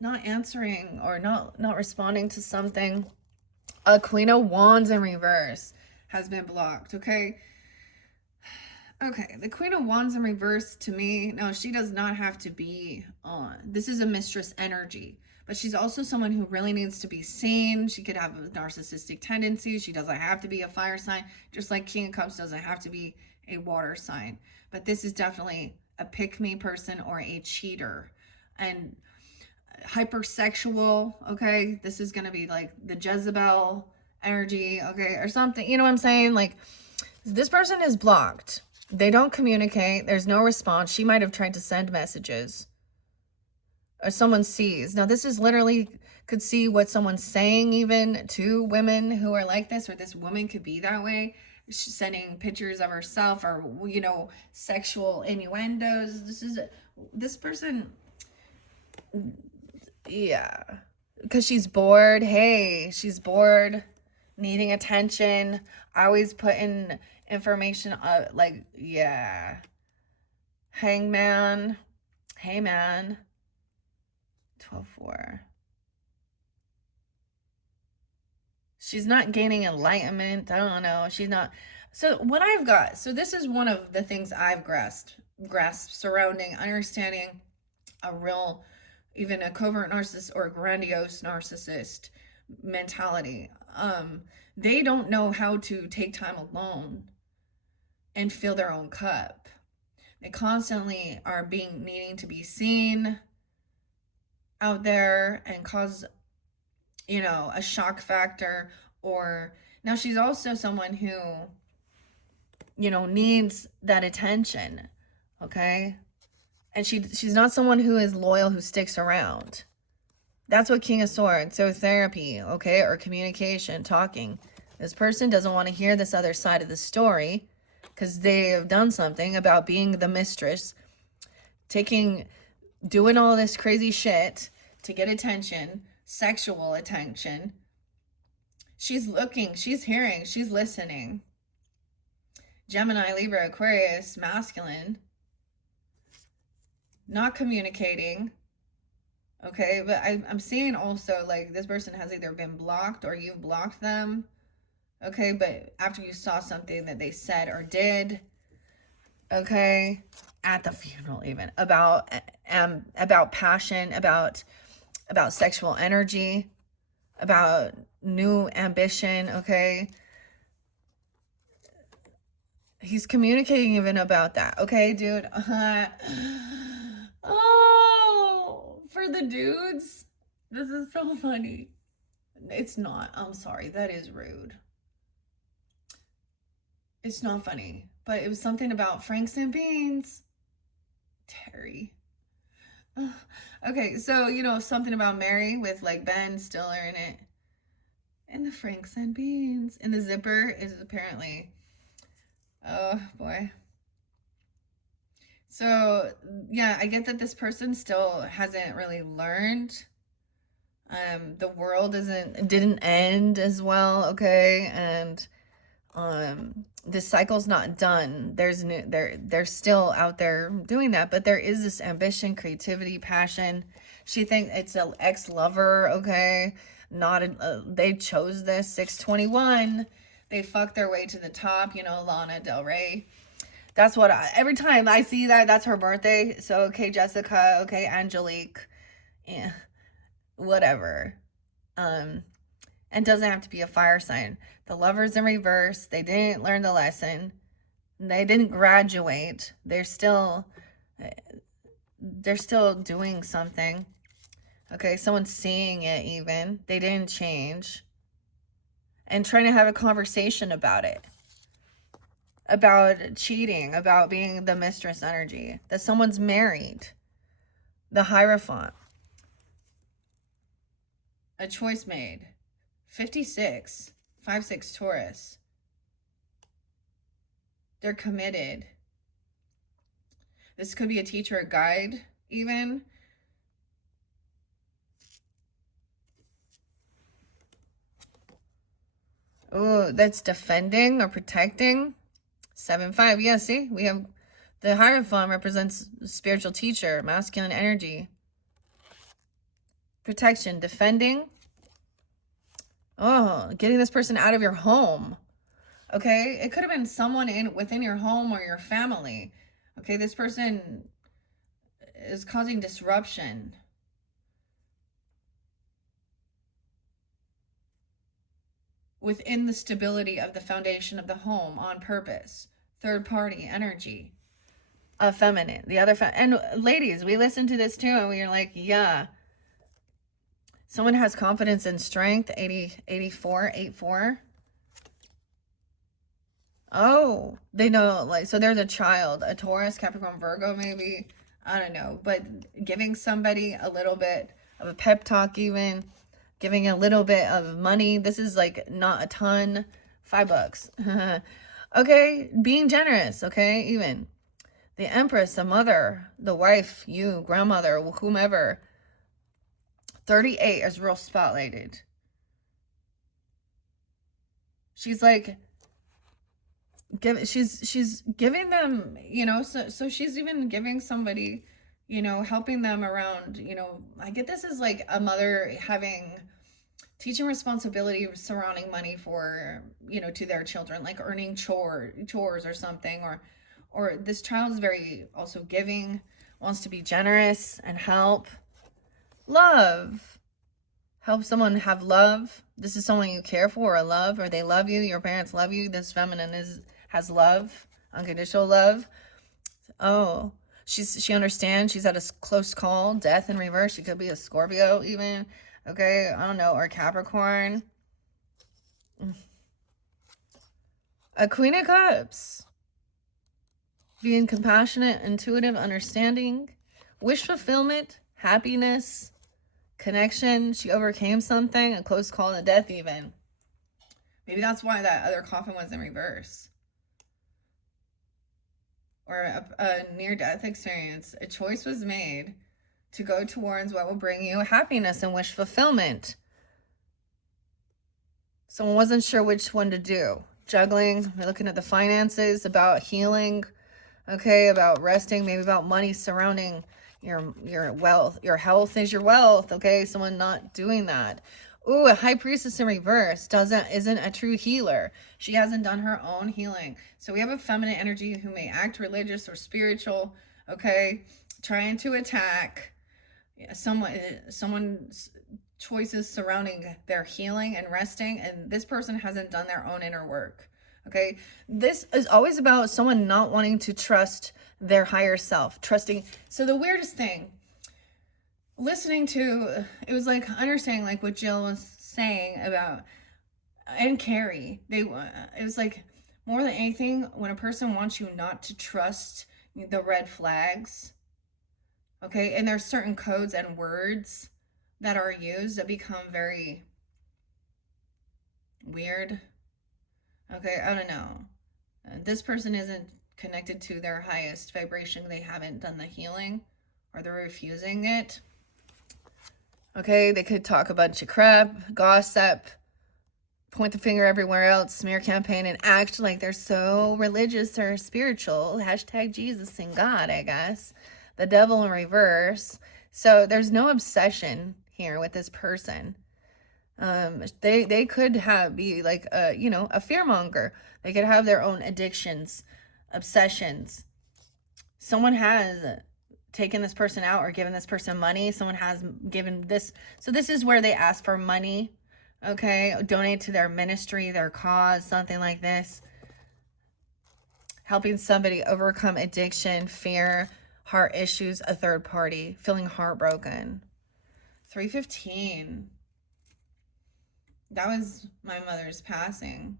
not answering or not responding to something. A Queen of Wands in reverse has been blocked. Okay, the Queen of Wands in reverse, to me, no, she does not have to be on. This is a mistress energy, but she's also someone who really needs to be seen. She could have a narcissistic tendency. She doesn't have to be a fire sign, just like King of Cups doesn't have to be a water sign. But this is definitely a pick-me person or a cheater. And hypersexual, okay? This is going to be like the Jezebel energy, okay? Or something, you know what I'm saying? Like, this person is blocked. They don't communicate. There's no response. She might have tried to send messages. Or someone sees. Now, this is literally, could see what someone's saying even to women who are like this, or this woman could be that way. sending pictures of herself, or, you know, sexual innuendos. This person, yeah, because she's bored. Hey, she's bored, needing attention, always putting information like, yeah. Hangman. Hey, man. 12-4. She's not gaining enlightenment. I don't know. She's not. So what I've got, so this is one of the things I've grasped surrounding understanding a real, even a covert narcissist or a grandiose narcissist mentality. They don't know how to take time alone and fill their own cup. They constantly are needing to be seen out there and cause, you know, a shock factor. Or now she's also someone who, you know, needs that attention. Okay. And she's not someone who is loyal, who sticks around. That's what King of Swords. So therapy, okay, or communication, talking. This person doesn't want to hear this other side of the story because they have done something about being the mistress, doing all this crazy shit to get attention, sexual attention. She's looking, she's hearing, she's listening. Gemini, Libra, Aquarius, masculine. Not communicating. Okay, but I'm seeing also, like, this person has either been blocked or you've blocked them. Okay, but after you saw something that they said or did, okay, at the funeral even, about passion, about sexual energy, about new ambition, okay? He's communicating even about that, okay, dude? Oh, for the dudes, this is so funny. It's not. I'm sorry. That is rude. It's not funny, but it was something about Franks and Beans. Terry. Okay, so, you know, something about Mary with, like, Ben Stiller in it. And the Franks and Beans. And the zipper is apparently, oh, boy. So, yeah, I get that this person still hasn't really learned. The world didn't end as well, okay? And this cycle's not done. They're still out there doing that, but there is this ambition, creativity, passion. She thinks it's an ex-lover, okay? They chose this 621. They fucked their way to the top, you know, Lana Del Rey. That's what every time I see that, that's her birthday. So, okay, Jessica, okay, Angelique, yeah, whatever. And doesn't have to be a fire sign. The Lover's in reverse. They didn't learn the lesson. They didn't graduate. They're still doing something. Okay, someone's seeing it even. They didn't change. And trying to have a conversation about it. About cheating, about being the mistress energy. That someone's married. The Hierophant. A choice made. 56. 5-6 Taurus. They're committed. This could be a teacher, a guide, even. Oh, that's defending or protecting. 7-5. Yeah, see? We have the Hierophant represents spiritual teacher, masculine energy. Protection, defending. Oh, getting this person out of your home. Okay? It could have been someone within your home or your family. Okay? This person is causing disruption. Within the stability of the foundation of the home on purpose. Third party energy. Feminine. The other and ladies, we listen to this too and we're like, yeah. Someone has confidence and strength. 84. Oh, they know, like, so there's a child, a Taurus, Capricorn, Virgo, maybe. I don't know. But giving somebody a little bit of a pep talk, even giving a little bit of money. This is like not a ton. $5. Okay, being generous, okay, even. The Empress, the mother, the wife, you, grandmother, whomever. 38 is real spotlighted. She's like, she's giving them, you know, so she's even giving somebody, you know, helping them around, you know. I get this as like a mother having teaching responsibility surrounding money for, you know, to their children, like earning chores or something, or this child is very also giving, wants to be generous and help. Love, help someone have love. This is someone you care for or love, or they love you, your parents love you. This feminine has love, unconditional love. Oh, she understands. She's at a close call, death in reverse. She could be a Scorpio even. Okay, I don't know, or Capricorn. A Queen of Cups. Being compassionate, intuitive, understanding, wish fulfillment, happiness, connection. She overcame something, a close call to death even. Maybe that's why that other coffin was in reverse. Or a near-death experience. A choice was made to go towards what will bring you happiness and wish fulfillment. Someone wasn't sure which one to do. Juggling, we're looking at the finances, about healing, okay, about resting, maybe about money surrounding your wealth. Your health is your wealth, okay? Someone not doing that. Ooh, a high priestess in reverse isn't a true healer. She hasn't done her own healing. So we have a feminine energy who may act religious or spiritual, okay, trying to attack someone's choices surrounding their healing and resting, and this person hasn't done their own inner work. Okay, this is always about someone not wanting to trust their higher self, trusting. So the weirdest thing, listening to, it was like understanding like what Jill was saying about, and Carrie, it was like more than anything, when a person wants you not to trust the red flags, okay, and there's certain codes and words that are used that become very weird. Okay, I don't know. This person isn't connected to their highest vibration. They haven't done the healing, or they're refusing it. Okay, they could talk a bunch of crap, gossip, point the finger everywhere else, smear campaign, and act like they're so religious or spiritual. Hashtag Jesus and God, I guess. The devil in reverse. So there's no obsession here with this person. They could be like a, you know, a fearmonger. They could have their own addictions, obsessions. Someone has taken this person out or given this person money. Someone has given this. So this is where they ask for money. Okay, donate to their ministry, their cause, something like this. Helping somebody overcome addiction, fear, heart issues, a third party, feeling heartbroken. 315. That was my mother's passing.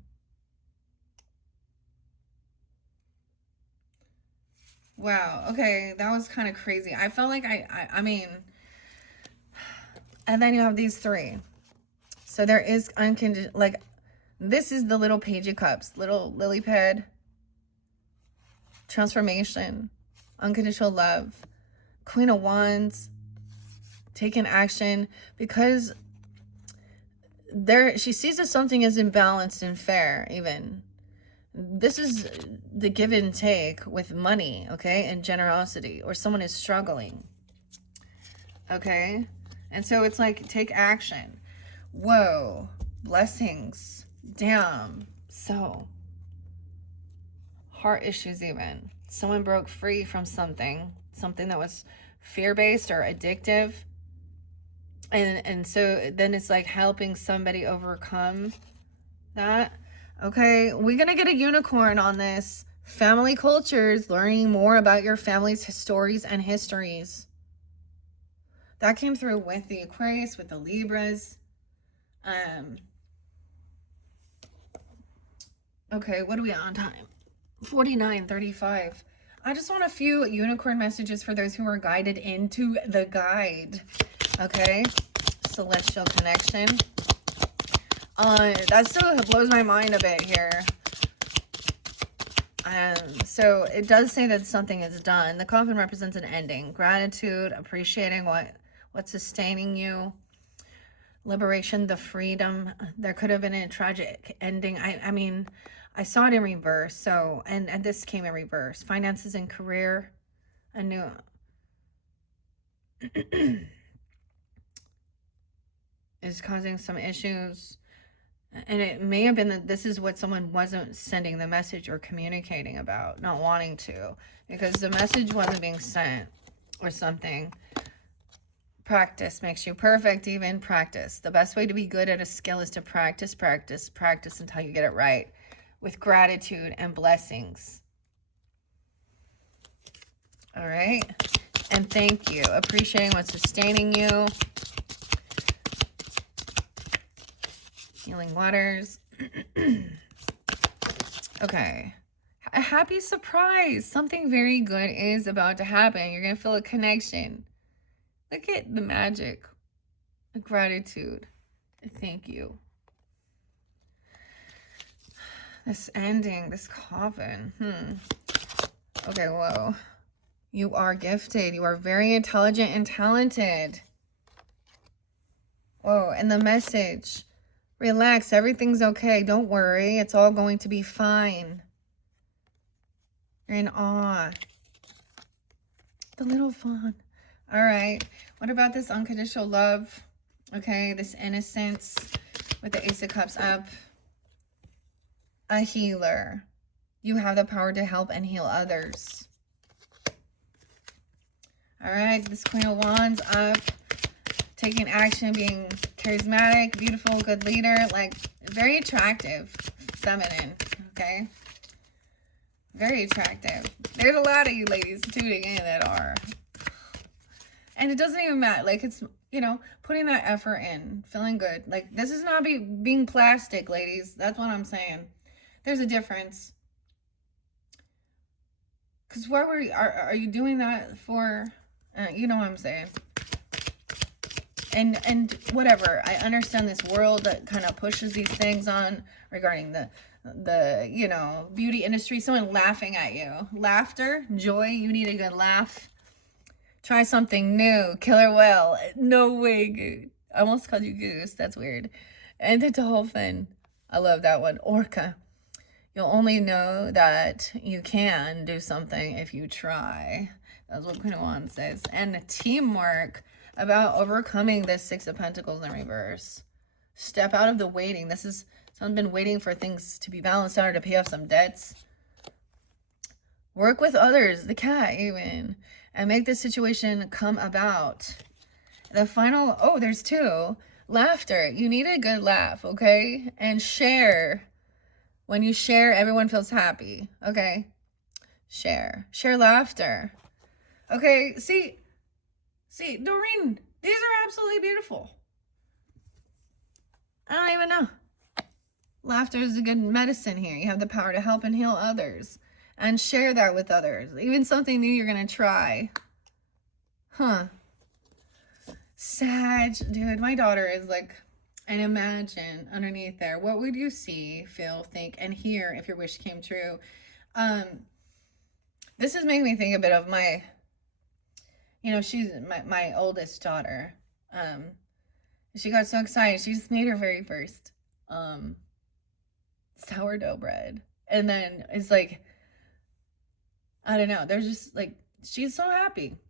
Wow, okay, that was kind of crazy. I felt like I mean, and then you have these three. So there is unconditional, like, this is the little Page of Cups, little lily pad, transformation, unconditional love, Queen of Wands, taking action, because she sees that something is imbalanced and fair. Even this is the give and take with money, okay, and generosity, or someone is struggling, okay, and so it's like, take action. Whoa, blessings, damn. So heart issues, even someone broke free from something that was fear-based or addictive. And so then it's like helping somebody overcome that. Okay, we're going to get a unicorn on this. Family cultures, learning more about your family's stories and histories. That came through with the Aquarius, with the Libras. Okay, what are we on time? 49:35. I just want a few unicorn messages for those who are guided into the guide. Okay, celestial connection. That still blows my mind a bit here. So it does say that something is done. The coffin represents an ending. Gratitude, appreciating what's sustaining you. Liberation, the freedom. There could have been a tragic ending. I mean, I saw it in reverse. So, and this came in reverse. Finances and career. A new is causing some issues. And it may have been that this is what someone wasn't sending the message or communicating about, not wanting to, because the message wasn't being sent or something. Practice makes you perfect. Even practice. The best way to be good at a skill is to practice, practice, practice until you get it right, with gratitude and blessings. All right. And thank you. Appreciating what's sustaining you. Healing waters. Okay. A happy surprise. Something very good is about to happen. You're going to feel a connection. Look at the magic. The gratitude. Thank you. This ending. This coffin. Okay, whoa. You are gifted. You are very intelligent and talented. Whoa, and the message. Relax, everything's okay. Don't worry. It's all going to be fine. You're in awe. The little fawn. All right. What about this unconditional love? Okay, this innocence with the Ace of Cups up. A healer. You have the power to help and heal others. All right, this Queen of Wands up. Taking action, being charismatic, beautiful, good leader, like very attractive, feminine, okay? Very attractive. There's a lot of you ladies tuning in that are. And it doesn't even matter. Like, it's, you know, putting that effort in, feeling good. Like, this is not being plastic, ladies. That's what I'm saying. There's a difference. Because why are you doing that for, you know what I'm saying? And whatever, I understand this world that kind of pushes these things on regarding the you know, beauty industry. Someone laughing at you. Laughter, joy, you need a good laugh. Try something new. Killer whale. No way, Goose. I almost called you Goose. That's weird. And the dolphin. I love that one. Orca. You'll only know that you can do something if you try. That's what Queen of Wands says. And teamwork. About overcoming this Six of Pentacles in reverse. Step out of the waiting. This is someone been waiting for things to be balanced out or to pay off some debts. Work with others, the cat even, and make this situation come about. The final, oh, there's two. Laughter. You need a good laugh, okay? And share. When you share, everyone feels happy, okay? Share. Share laughter. Okay, see, Doreen, these are absolutely beautiful. I don't even know. Laughter is a good medicine here. You have the power to help and heal others. And share that with others. Even something new you're going to try. Huh. Sag. Dude, my daughter is like... And imagine underneath there, what would you see, feel, think, and hear if your wish came true? This is making me think a bit of my... You know, she's my oldest daughter. She got so excited. She just made her very first sourdough bread. And then it's like, I don't know. There's just like, she's so happy.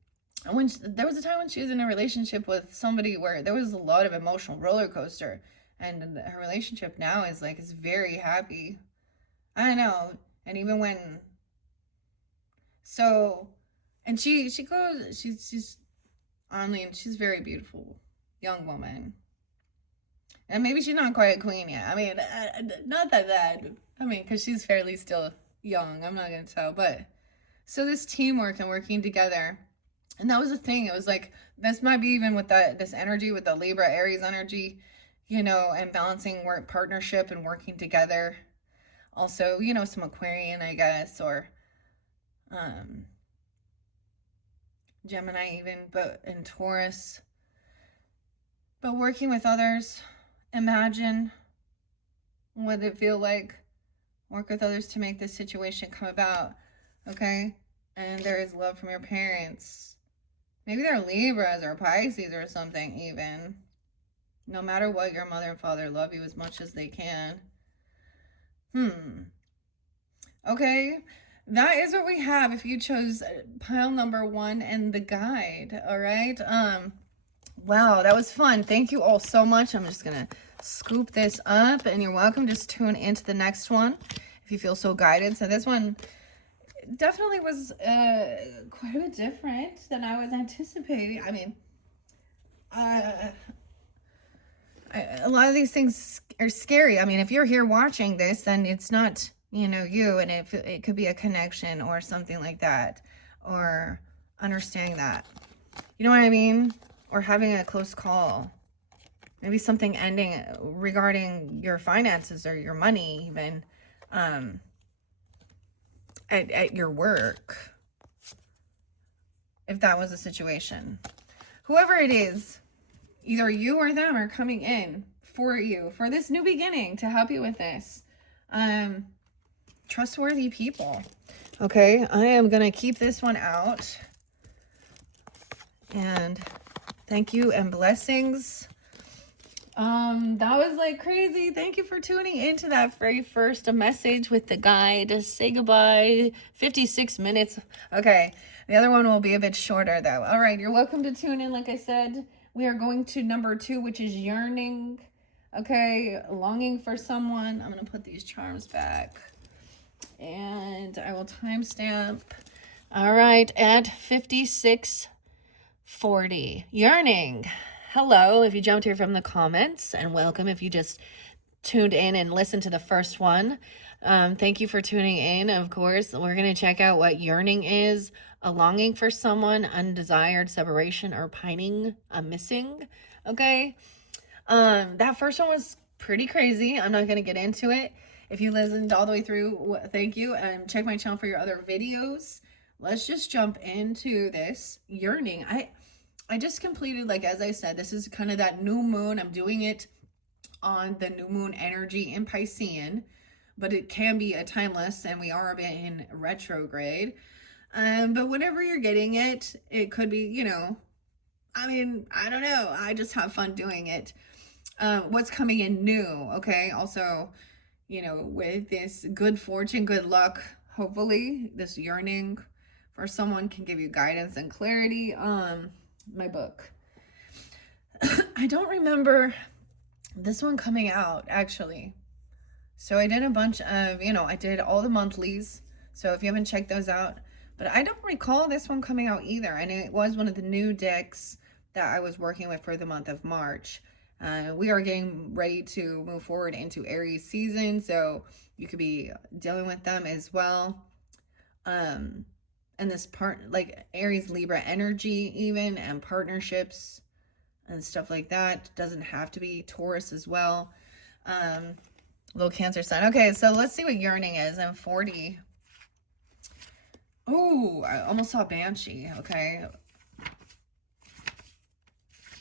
And when there was a time when she was in a relationship with somebody where there was a lot of emotional roller coaster. And her relationship now is like, it's very happy. I don't know. And even when, so... And she goes, she's, I mean, she's a very beautiful young woman. And maybe she's not quite a queen yet. I mean, not that bad. I mean, because she's fairly still young. I'm not going to tell. But, so this teamwork and working together. And that was the thing. It was like, this might be even with this energy, with the Libra Aries energy, you know, and balancing work, partnership and working together. Also, you know, some Aquarian, I guess, or, Gemini even, but in Taurus. But working with others, imagine what it feel like Work with others to make this situation come about. Okay? And there is love from your parents. Maybe they're Libras or Pisces or something even. No matter what, your mother and father love you as much as they can. Okay. That is what we have if you chose pile number 1 and the guide. All right. Wow, that was fun. Thank you all so much. I'm just going to scoop this up, and you're welcome. Just tune into the next one if you feel so guided. So this one definitely was quite a bit different than I was anticipating. I mean, a lot of these things are scary. I mean, if you're here watching this, then it's not, you know, you, and it could be a connection or something like that, or understanding that. You know what I mean? Or having a close call. Maybe something ending regarding your finances or your money even. At your work, if that was a situation. Whoever it is, either you or them are coming in for you, for this new beginning, to help you with this. Trustworthy people. Okay, I am going to keep this one out. And thank you and blessings. That was like crazy. Thank you for tuning into that very first message with the guide. Say goodbye. 56 minutes. Okay. The other one will be a bit shorter though. All right. You're welcome to tune in. Like I said, we are going to number 2, which is yearning. Okay. Longing for someone. I'm going to put these charms back and I will timestamp. All right. At 56:40. Yearning. Hello, if you jumped here from the comments, and welcome if you just tuned in and listened to the first one. Thank you for tuning in. Of course, we're going to check out what yearning is: a longing for someone, undesired separation, or pining, a missing. Okay. That first one was pretty crazy. I'm not going to get into it. If you listened all the way through, thank you, and check my channel for your other videos. Let's just jump into this yearning. I just completed, like, as I said, this is kind of that new moon. I'm doing it on the new moon energy in Piscean, but it can be a timeless, and we are a bit in retrograde. But whenever you're getting it, it could be, you know, I mean, I don't know. I just have fun doing it. What's coming in new, okay? Also, you know, with this good fortune, good luck, hopefully this yearning for someone can give you guidance and clarity. My book. I don't remember this one coming out actually. So I did a bunch of, you know, I did all the monthlies. So if you haven't checked those out, but I don't recall this one coming out either. And it was one of the new decks that I was working with for the month of March. We are getting ready to move forward into Aries season. So you could be dealing with them as well. And this part, like Aries Libra energy even, and partnerships and stuff like that. Doesn't have to be Taurus as well. Little Cancer sign. Okay, so let's see what yearning is. I'm 40. Oh, I almost saw Banshee. Okay.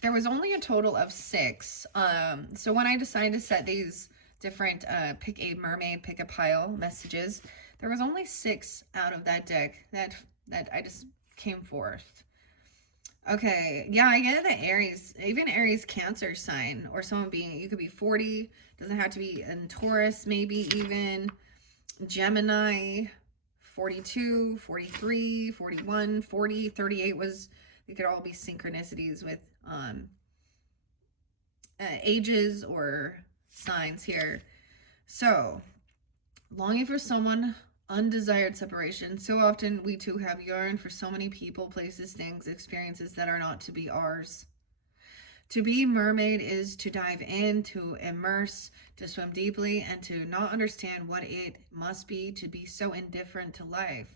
There was only a total of 6. So when I decided to set these different pick a mermaid, pick a pile messages, there was only 6 out of that deck that I just came forth. Okay, yeah, I get the Aries, even Aries Cancer sign, or someone being, you could be 40, doesn't have to be in Taurus, maybe even Gemini, 42, 43, 41, 40, 38 was, they could all be synchronicities with ages or signs here. So, longing for someone, undesired separation. So often we too have yearned for so many people, places, things, experiences that are not to be ours. To be mermaid is to dive in, to immerse, to swim deeply, and to not understand what it must be to be so indifferent to life.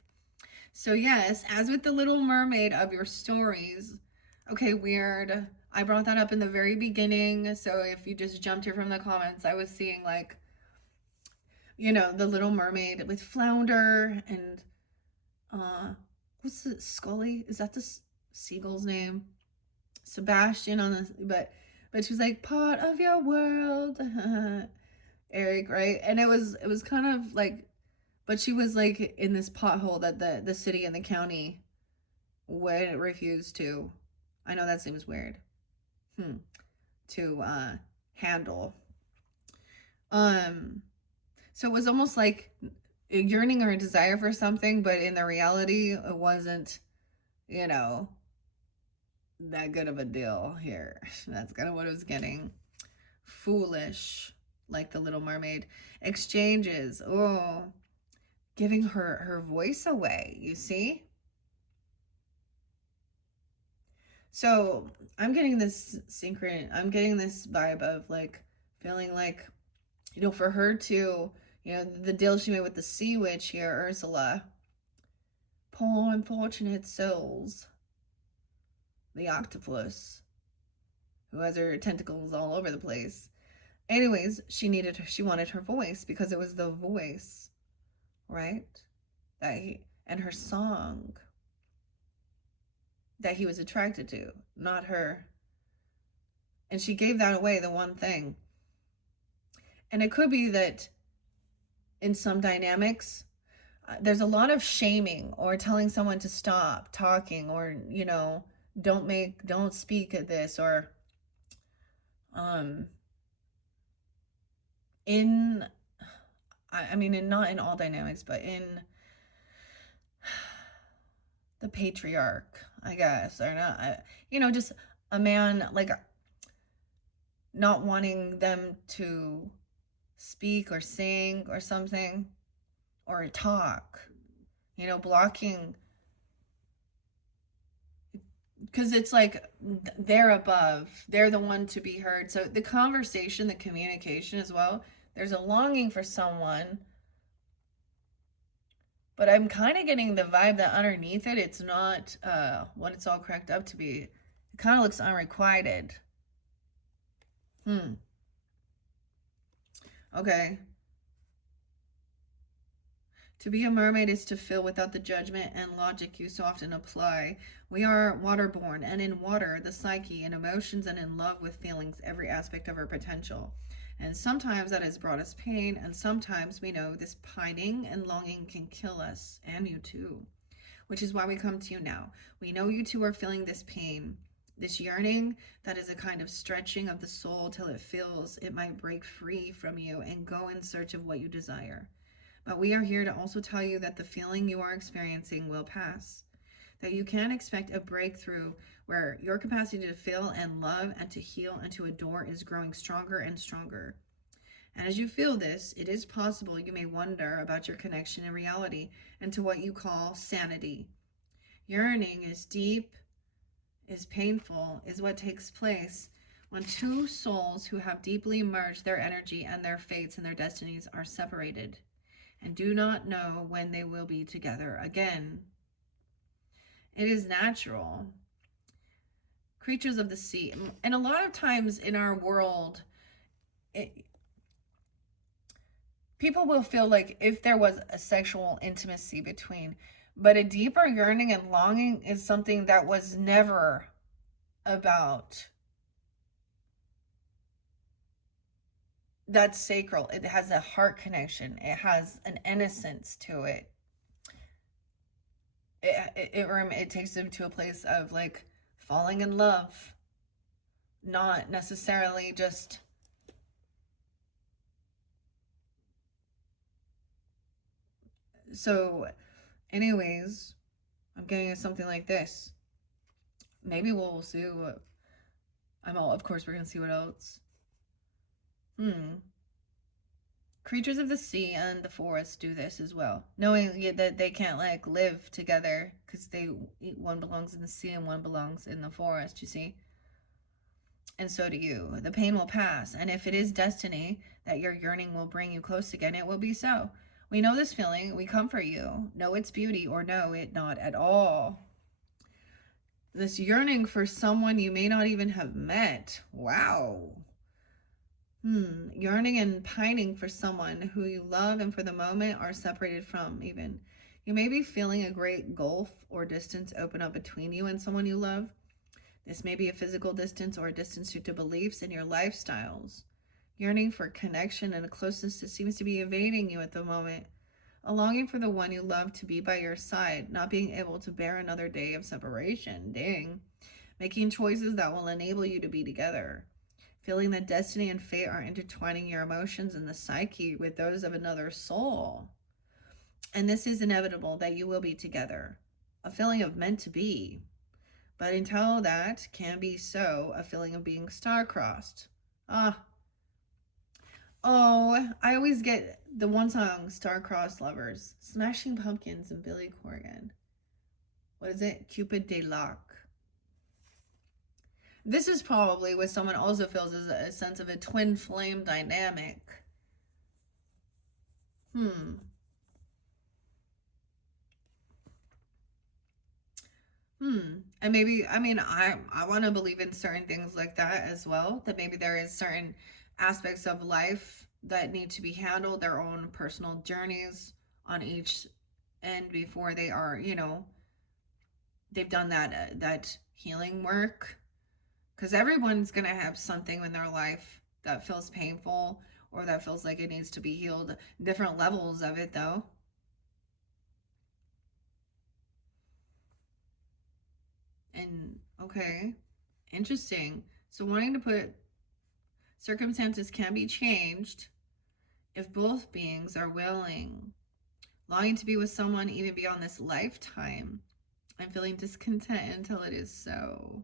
So yes, as with the little mermaid of your stories, okay, weird. I brought that up in the very beginning. So if you just jumped here from the comments, I was seeing like, you know, the Little Mermaid with Flounder and what's the Scully? Is that the seagull's name? Sebastian on this, but she was like, part of your world. Eric, right? And it was kind of like, but she was like in this pothole that the city and the county would refuse to. I know that seems weird. Hmm. To handle. Um. So it was almost like a yearning or a desire for something, but in the reality, it wasn't. You know, that good of a deal here. That's kind of what it was getting. Foolish, like the Little Mermaid. Exchanges. Oh, giving her voice away. You see. So I'm getting this I'm getting this vibe of like feeling like, for her to, the deal she made with the sea witch here, Ursula. Poor unfortunate souls. The octopus, who has her tentacles all over the place. Anyways, she wanted her voice because it was the voice, right? And her song that he was attracted to, not her. And she gave that away, the one thing. And it could be that in some dynamics, there's a lot of shaming or telling someone to stop talking, or, don't speak at this, or in I mean, not in all dynamics, but in the patriarch, I guess, or not, just a man, like, not wanting them to speak or sing or something, or talk, blocking, because it's like they're above, they're the one to be heard. So the conversation, the communication as well, there's a longing for someone, but I'm kind of getting the vibe that underneath it, it's not what it's all cracked up to be. It kind of looks unrequited. Okay. To be a mermaid is to feel without the judgment and logic you so often apply. We are waterborn, and in water, the psyche, in emotions, and in love with feelings, every aspect of our potential. And sometimes that has brought us pain, and sometimes we know this pining and longing can kill us, and you too. Which is why we come to you now. We know you too are feeling this pain, this yearning that is a kind of stretching of the soul till it feels it might break free from you and go in search of what you desire. But we are here to also tell you that the feeling you are experiencing will pass, that you can expect a breakthrough where your capacity to feel and love and to heal and to adore is growing stronger and stronger. And as you feel this, it is possible you may wonder about your connection in reality and to what you call sanity. Yearning is deep, is painful, is what takes place when two souls who have deeply merged their energy and their fates and their destinies are separated and do not know when they will be together again. It is natural. Creatures of the sea. And a lot of times in our world, people will feel like if there was a sexual intimacy between, but a deeper yearning and longing is something that was never about. That's sacral. It has a heart connection. It has an innocence to it. It takes them to a place of like falling in love, not necessarily just so. Anyways, I'm getting at something like this. Maybe we'll see what. Of course, we're gonna see what else. Creatures of the sea and the forest do this as well, knowing that they can't like live together because one belongs in the sea and one belongs in the forest, you see. And so do you. The pain will pass, and if it is destiny that your yearning will bring you close again, it will be so. We know this feeling, we comfort you, know its beauty or know it not at all. This yearning for someone you may not even have met. Wow. Yearning and pining for someone who you love and for the moment are separated from, even. You may be feeling a great gulf or distance open up between you and someone you love. This may be a physical distance or a distance due to beliefs in your lifestyles. yearning for connection and a closeness that seems to be evading you at the moment. A longing for the one you love to be by your side, not being able to bear another day of separation. Dang. Making choices that will enable you to be together. Feeling that destiny and fate are intertwining your emotions and the psyche with those of another soul. And this is inevitable that you will be together. A feeling of meant to be. But until that can be so, a feeling of being star-crossed. Ah. Oh, I always get the one song, Star-Crossed Lovers. Smashing Pumpkins and Billy Corgan. What is it? Cupid de Lac. This is probably what someone also feels as a sense of a twin flame dynamic. And maybe, I mean, I want to believe in certain things like that as well, that maybe there is certain aspects of life that need to be handled, their own personal journeys on each end before they are, they've done that healing work. Because everyone's going to have something in their life that feels painful or that feels like it needs to be healed. Different levels of it, though. And, okay, interesting. So wanting to put circumstances can be changed if both beings are willing. Longing to be with someone even beyond this lifetime. I'm feeling discontent until it is so.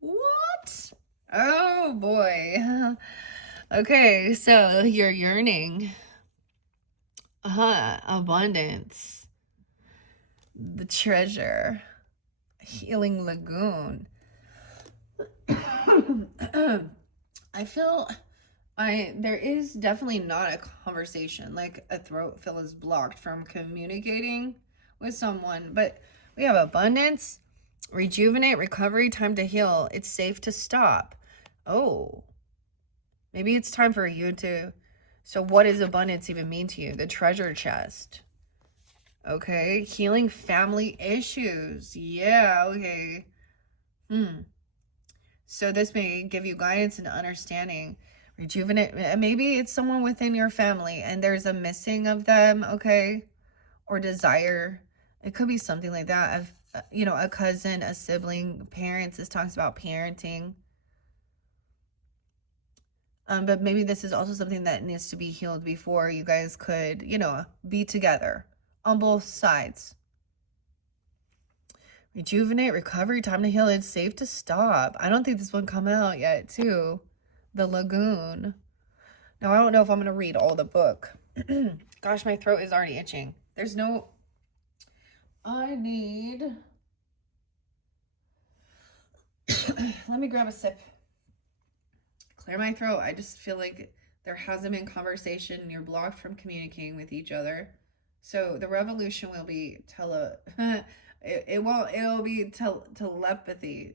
What? Oh boy. Okay, so you're yearning. Abundance. The treasure. Healing lagoon. I feel there is definitely not a conversation, like a throat fill is blocked from communicating with someone, but we have abundance, rejuvenate, recovery, time to heal. It's safe to stop. Oh, maybe it's time for you to. So what does abundance even mean to you? The treasure chest. Okay, healing family issues. Yeah, okay. So this may give you guidance and understanding. Rejuvenate. Maybe it's someone within your family and there's a missing of them, okay? Or desire. It could be something like that. Of a cousin, a sibling, parents. This talks about parenting. But maybe this is also something that needs to be healed before you guys could, be together on both sides. Rejuvenate, recovery, time to heal. It's safe to stop. I don't think this one come out yet, too. The Lagoon. Now, I don't know if I'm going to read all the book. Gosh, my throat is already itching. There's no... I need... Let me grab a sip. Clear my throat. I just feel like there hasn't been conversation. You're blocked from communicating with each other. So the revolution will be it'll be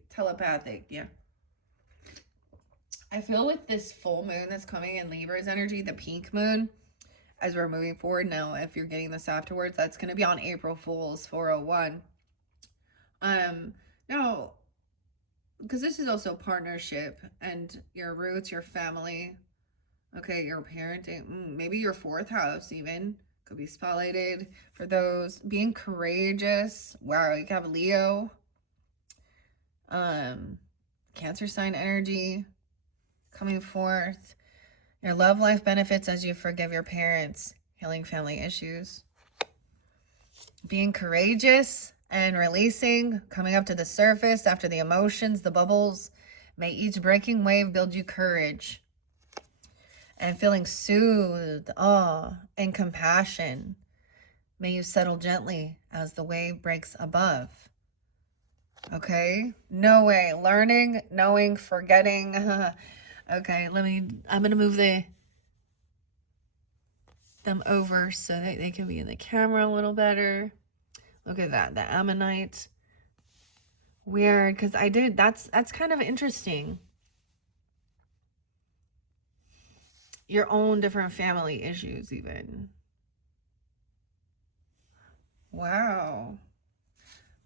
telepathic. Yeah. I feel with this full moon that's coming in Libra's energy, the pink moon, as we're moving forward now, if you're getting this afterwards, that's going to be on April Fool's 401. Now, because this is also partnership and your roots, your family, okay, your parenting, maybe your fourth house even could be spotlighted for those. Being courageous. Wow, you have Leo. Cancer sign energy coming forth. Your love life benefits as you forgive your parents. Healing family issues. Being courageous and releasing, coming up to the surface after the emotions, the bubbles. May each breaking wave build you courage. And feeling soothed, awe, and compassion. May you settle gently as the wave breaks above. Okay? No way. Learning, knowing, forgetting. Okay, I'm going to move them over so that they can be in the camera a little better. Look at that, the ammonite. Weird, because that's kind of interesting. Your own different family issues even. Wow.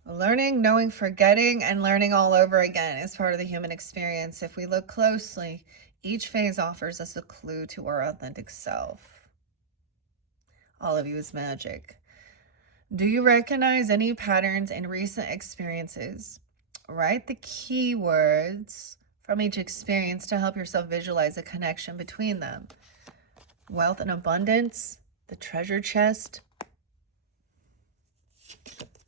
Learning, knowing, forgetting, and learning all over again is part of the human experience. If we look closely, Each phase offers us a clue to our authentic self. All of you is magic. Do you recognize any patterns in recent experiences? Write the keywords from each experience to help yourself visualize a connection between them. Wealth and abundance, the treasure chest,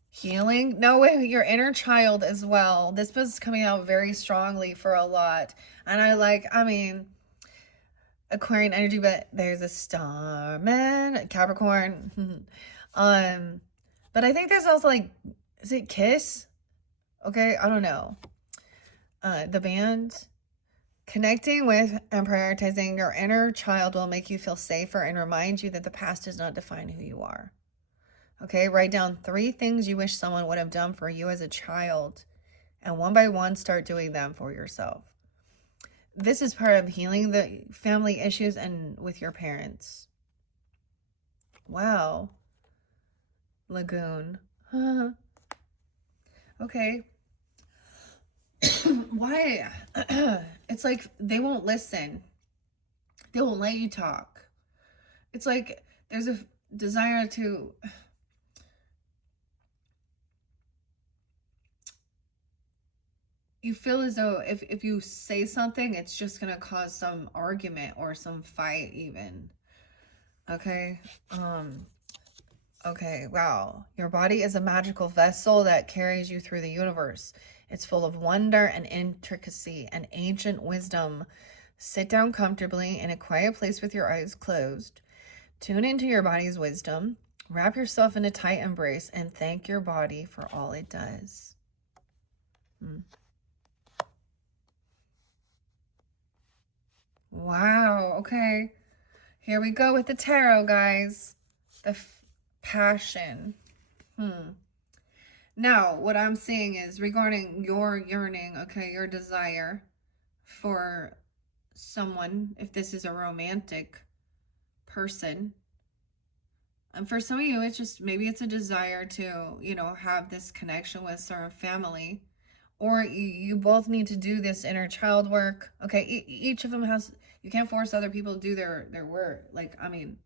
healing. No, wait, your inner child as well. This was coming out very strongly for a lot. And I mean, Aquarian energy, but there's a star man, Capricorn. But I think there's also like, is it Kiss? Okay, I don't know. The band. Connecting with and prioritizing your inner child will make you feel safer and remind you that the past does not define who you are. Okay, write down 3 things you wish someone would have done for you as a child, and one by one start doing them for yourself. This is part of healing the family issues and with your parents. Wow. Lagoon. Okay. Why? It's like they won't listen. They won't let you talk. It's like there's a desire to... You feel as though if you say something, it's just going to cause some argument or some fight even. Okay. Okay, wow. Your body is a magical vessel that carries you through the universe. It's full of wonder and intricacy and ancient wisdom. Sit down comfortably in a quiet place with your eyes closed. Tune into your body's wisdom. Wrap yourself in a tight embrace and thank your body for all it does. Wow, okay. Here we go with the tarot, guys. The passion. Now, what I'm seeing is regarding your yearning, okay, your desire for someone, if this is a romantic person. And for some of you, it's just, maybe it's a desire to, you know, have this connection with some family. Or you both need to do this inner child work. Okay, each of them has, you can't force other people to do their work. Like, I mean,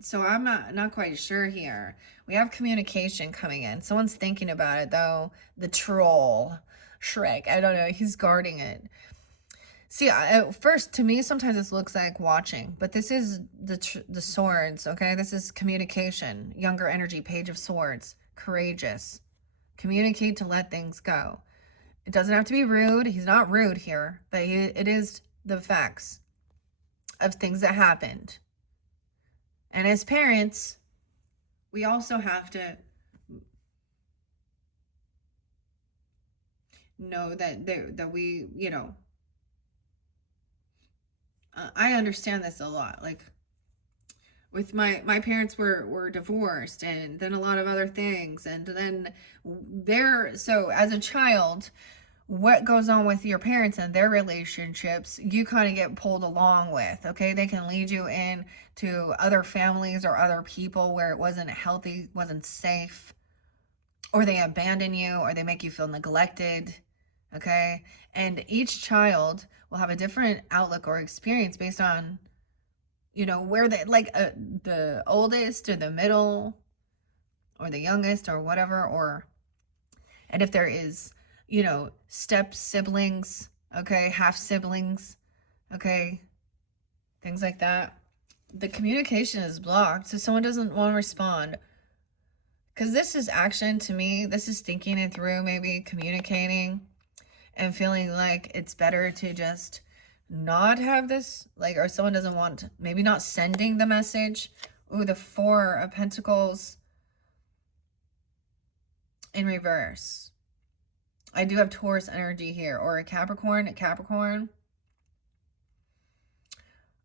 so I'm not quite sure here. We have communication coming in. Someone's thinking about it, though. The troll, Shrek, I don't know. He's guarding it. See, at first, to me, sometimes this looks like watching. But this is the swords, okay? This is communication. Younger energy, Page of Swords. Courageous. Communicate to let things go. It doesn't have to be rude. He's not rude here. But it is the facts of things that happened. And as parents, we also have to know that we, you know, I understand this a lot. Like with my parents were divorced, and then a lot of other things, and then so as a child, what goes on with your parents and their relationships, you kind of get pulled along with, okay? They can lead you in to other families or other people where it wasn't healthy, wasn't safe, or they abandon you, or they make you feel neglected, okay? And each child will have a different outlook or experience based on, you know, where they, like the oldest or the middle or the youngest or whatever, and if there is, you know, step siblings, okay, half siblings, okay, things like that. The communication is blocked, so someone doesn't want to respond. Because this is action to me. This is thinking it through, maybe communicating and feeling like it's better to just not have this, like, or someone doesn't want, maybe not sending the message. Ooh, the 4 of Pentacles in reverse. I do have Taurus energy here, or a Capricorn,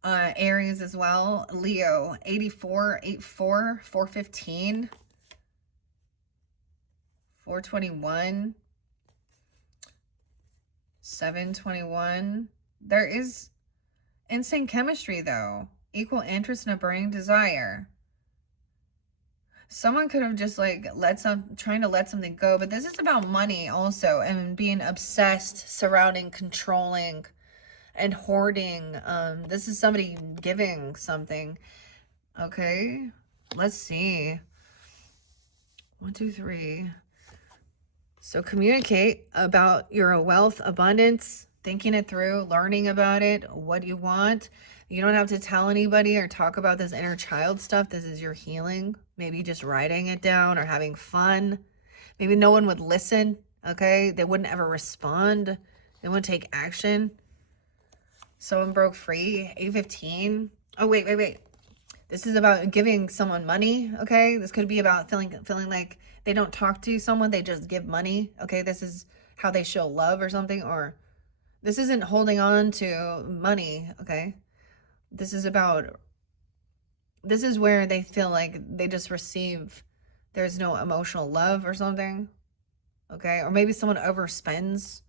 Aries as well, Leo, 84, 84, 415, 421, 721. There is instant chemistry though, equal interest and a burning desire. Someone could have just like trying to let something go, but this is about money also, and being obsessed, surrounding, controlling, and hoarding. This is somebody giving something. Okay, let's see. 1, 2, 3. So communicate about your wealth, abundance, thinking it through, learning about it, what you want. You don't have to tell anybody or talk about this inner child stuff. This is your healing. Maybe just writing it down or having fun. Maybe no one would listen, okay? They wouldn't ever respond. They wouldn't take action. Someone broke free, 8:15. Oh, wait. This is about giving someone money, okay? This could be about feeling like they don't talk to someone, they just give money, okay? This is how they show love or something, or this isn't holding on to money, okay? This is where they feel like they just receive, there's no emotional love or something, okay? Or maybe someone overspends.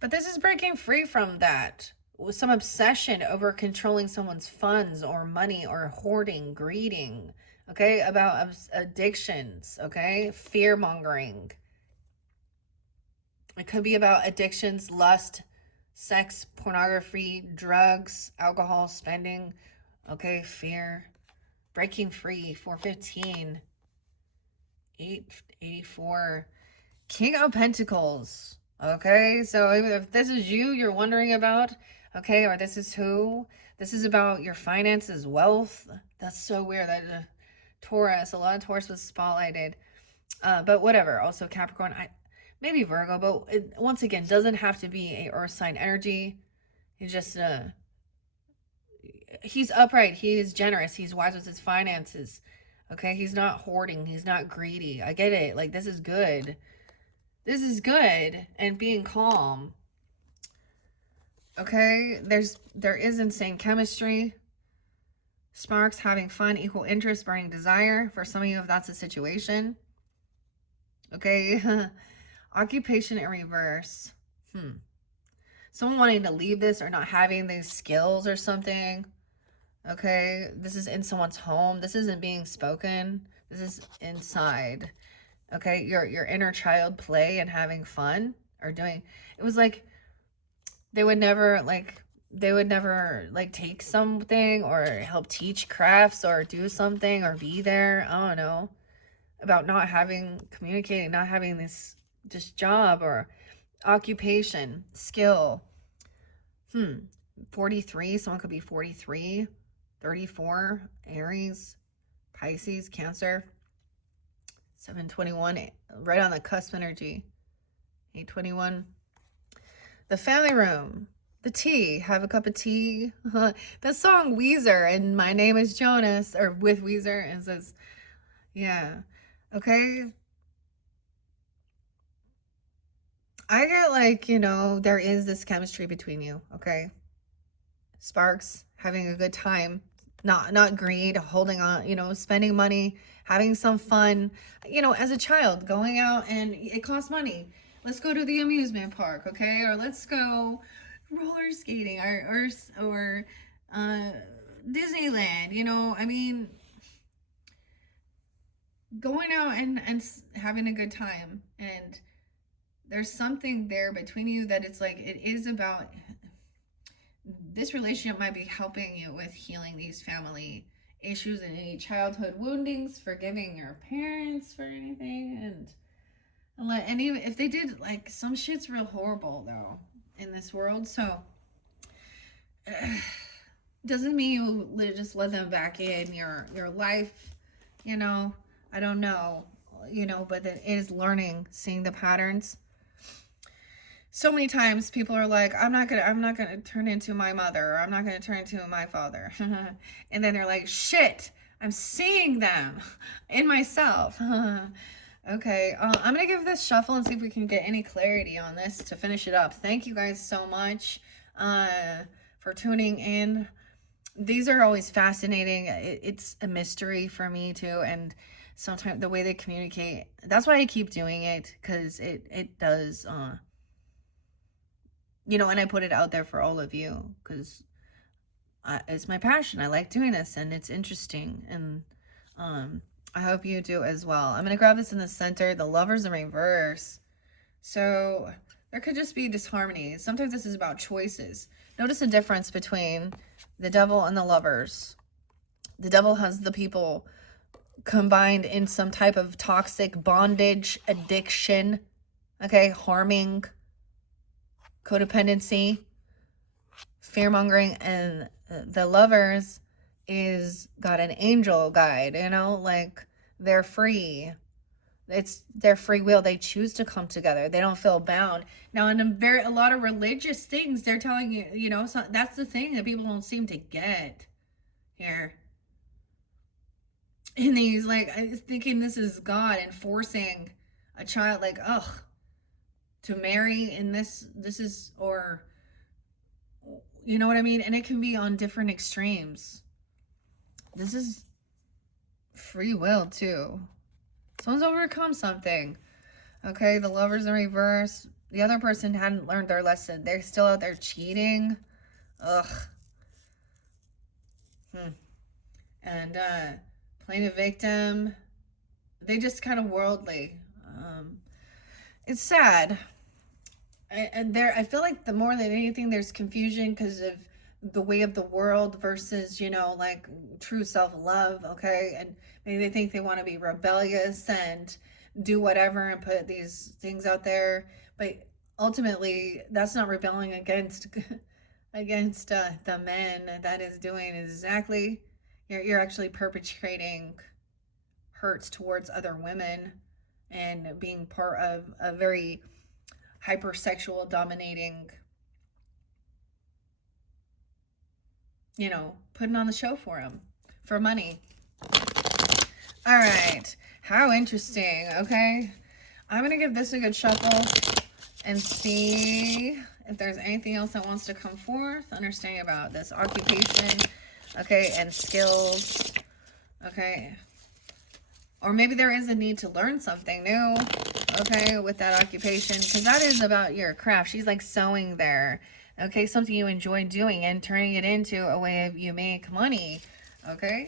But this is breaking free from that. With some obsession over controlling someone's funds or money or hoarding, greeding, okay? About addictions, okay? Fear mongering. It could be about addictions, lust, sex, pornography, drugs, alcohol, spending, okay? Fear. Breaking free, 415. 884. King of Pentacles. Okay, so if this is you're wondering about, okay, or this is this is about your finances, wealth. That's so weird that Taurus, a lot of Taurus was spotlighted. But whatever, also Capricorn, maybe Virgo, but it, once again, doesn't have to be a earth sign energy. He's just, he's upright, he is generous, he's wise with his finances. Okay, he's not hoarding, he's not greedy. I get it, like this is good. This is good, and being calm. Okay, there is insane chemistry. Sparks, having fun, equal interest, burning desire. For some of you, if that's the situation. Okay, occupation in reverse. Someone wanting to leave this or not having these skills or something. Okay, this is in someone's home. This isn't being spoken. This is inside. Okay, your inner child play and having fun or doing, it was like they would never take something or help teach crafts or do something or be there. I don't know, about not having communicating, not having this just job or occupation, skill. 43, someone could be 43, 34, Aries, Pisces, Cancer. 721, right on the cusp energy. 821. The family room. The tea. Have a cup of tea. The song Weezer and My Name is Jonas, or with Weezer, and says, yeah. Okay. I get like, there is this chemistry between you, okay? Sparks, having a good time. Not greed, holding on, spending money, having some fun, as a child, going out, and it costs money. Let's go to the amusement park, okay? Or let's go roller skating or Disneyland, I mean, going out and having a good time. And there's something there between you that it's like, it is about, this relationship might be helping you with healing these family issues and any childhood woundings, forgiving your parents for anything, and even if they did, like, some shit's real horrible though in this world, so doesn't mean you just let them back in your life, I don't know, but it is learning, seeing the patterns. So many times people are like, I'm not gonna turn into my mother, or I'm not gonna turn into my father. And then they're like, shit, I'm seeing them in myself. Okay, I'm gonna give this shuffle and see if we can get any clarity on this to finish it up. Thank you guys so much for tuning in. These are always fascinating. It's a mystery for me too, and sometimes the way they communicate, that's why I keep doing it, because it does and I put it out there for all of you, because it's my passion. I like doing this, and it's interesting, and I hope you do as well. I'm going to grab this in the center, the Lovers in reverse. So There could just be disharmony. Sometimes this is about choices. Notice the difference between the Devil and the Lovers. The Devil has the people combined in some type of toxic bondage, addiction, okay, harming, codependency, fear-mongering, and the Lovers is got an angel guide, you know, like they're free. It's their free will. They choose to come together. They don't feel bound. Now, in a lot of religious things, they're telling you, you know, so that's the thing that people don't seem to get here. In these, like, thinking this is God enforcing a child, like, ugh, to marry, and this is, or, you know what I mean? And it can be on different extremes. This is free will, too. Someone's overcome something. Okay, the Lovers in reverse. The other person hadn't learned their lesson. They're still out there cheating. Ugh. And playing a victim. They just kind of worldly. It's sad. I feel like the more than anything, there's confusion because of the way of the world versus, you know, like true self-love, okay? And maybe they think they want to be rebellious and do whatever and put these things out there, but ultimately that's not rebelling against the men. That is doing exactly, you're actually perpetrating hurts towards other women and being part of a very hypersexual dominating, you know, putting on the show for him for money. All right, how interesting. Okay, I'm gonna give this a good shuffle and see if there's anything else that wants to come forth. Understanding about this occupation, okay, and skills, okay, or maybe there is a need to learn something new, okay, with that occupation, because that is about your craft. She's like sewing there. Okay, something you enjoy doing and turning it into a way of you make money. Okay.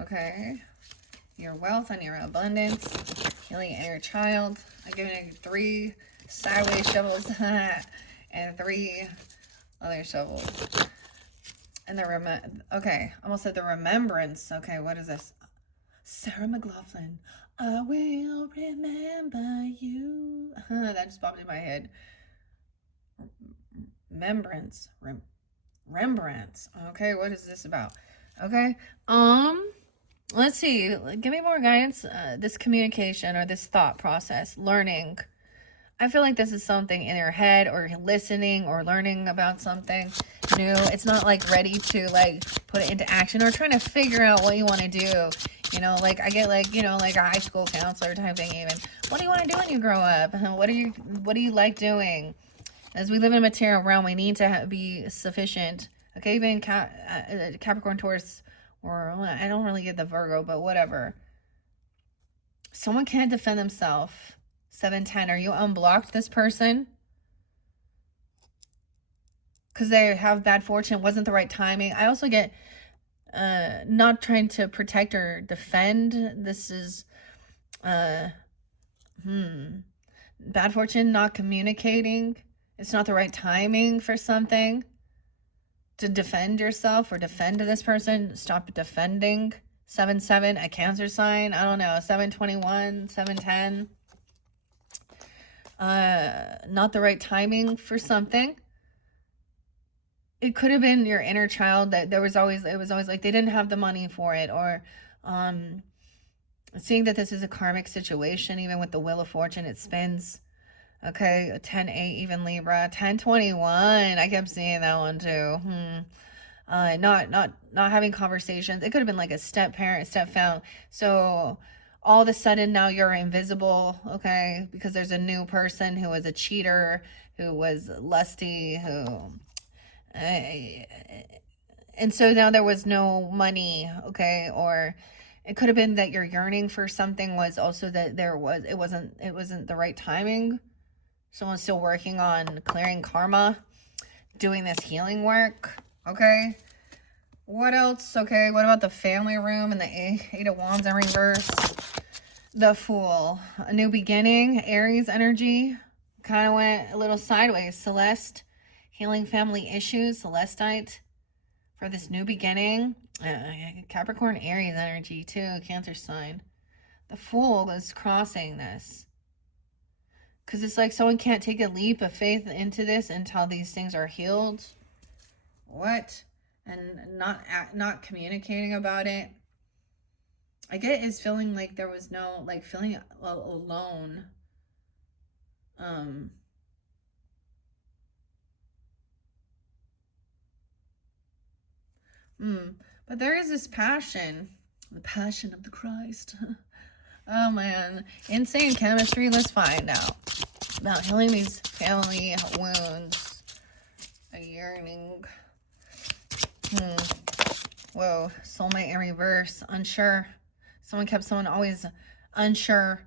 Okay. Your wealth and your abundance. Healing inner child. I'm giving you 3 sideways shovels and 3 other shovels. And okay, almost said the remembrance. Okay, what is this? Sarah McLachlan. I will remember you. That just popped in my head. Remembrance. Remembrance. Okay, what is this about? Okay. Let's see. Give me more guidance. This communication or this thought process, learning. I feel like this is something in your head or listening or learning about something new. It's not like ready to like put it into action or trying to figure out what you want to do. You know, like I get like, you know, like a high school counselor type thing even. What do you want to do when you grow up? What do you like doing? As we live in a material realm, we need to be sufficient. Okay, even Capricorn, Taurus, or I don't really get the Virgo, but whatever. Someone can't defend themselves. 710, are you unblocked this person? Because they have bad fortune, wasn't the right timing. I also get not trying to protect or defend. This is bad fortune, not communicating. It's not the right timing for something. To defend yourself or defend this person, stop defending. 7-7, a Cancer sign. I don't know. 7-21, 7-10. Not the right timing for something. It could have been your inner child that it was always like they didn't have the money for it, or seeing that this is a karmic situation. Even with the Wheel of Fortune, it spins. Okay, 10-8, even Libra. 10-21, I kept seeing that one too. Not having conversations. It could have been like a step parent, step family. So all of a sudden now you're invisible, okay? Because there's a new person who was a cheater, who was lusty, and so now there was no money, okay? Or it could have been that your yearning for something was also that it wasn't the right timing. Someone's still working on clearing karma, doing this healing work, okay? What else? Okay, what about the family room and the Eight of Wands in reverse? The Fool, a new beginning, Aries energy, kind of went a little sideways. Celeste, healing family issues, Celestite, for this new beginning. Capricorn, Aries energy too, Cancer sign. The Fool was crossing this. Because it's like someone can't take a leap of faith into this until these things are healed. What? And not communicating about it. I get is feeling like there was no, like, feeling alone. But there is this passion. The passion of the Christ. Oh man. Insane chemistry. Let's find out about healing these family wounds. A yearning. Whoa. Soulmate in reverse. Unsure. Someone kept someone always unsure.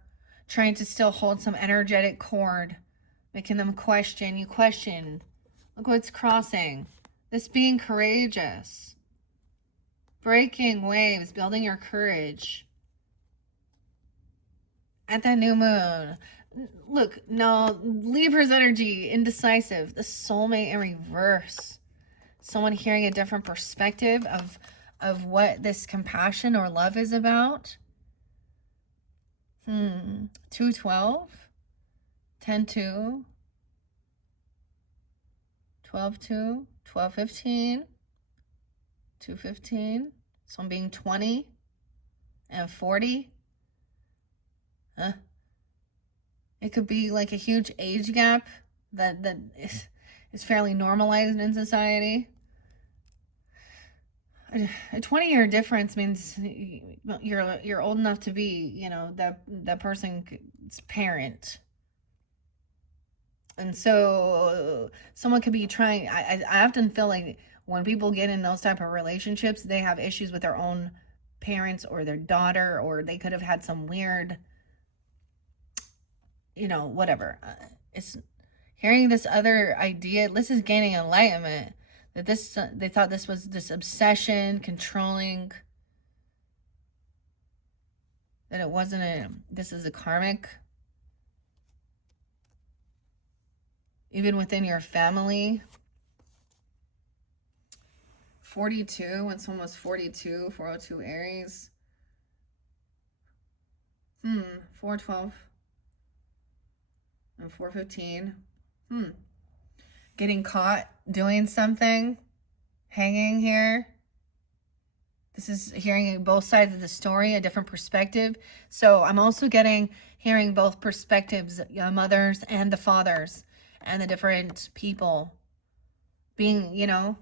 Trying to still hold some energetic cord. Making them question. You question. Look what's crossing. This being courageous. Breaking waves. Building your courage. At that new moon. Look, no, Libra's energy, indecisive. The soulmate in reverse. Someone hearing a different perspective of what this compassion or love is about. 212, 10-2, 12-2, 12-15, 2-15. Someone being 20 and 40. It could be like a huge age gap that is fairly normalized in society. A 20-year difference means you're old enough to be, you know, that person's parent. And so someone could be trying. I often feel like when people get in those type of relationships, they have issues with their own parents or their daughter, or they could have had some weird, you know, whatever. It's hearing this other idea. This is gaining enlightenment. That this, they thought this was this obsession, controlling. That it wasn't this is a karmic. Even within your family. 42, when someone was 42, 402 Aries. 412. And 415. Getting caught doing something. Hanging here. This is hearing both sides of the story, a different perspective. So I'm also hearing both perspectives, mothers and the fathers, and the different people being, you know,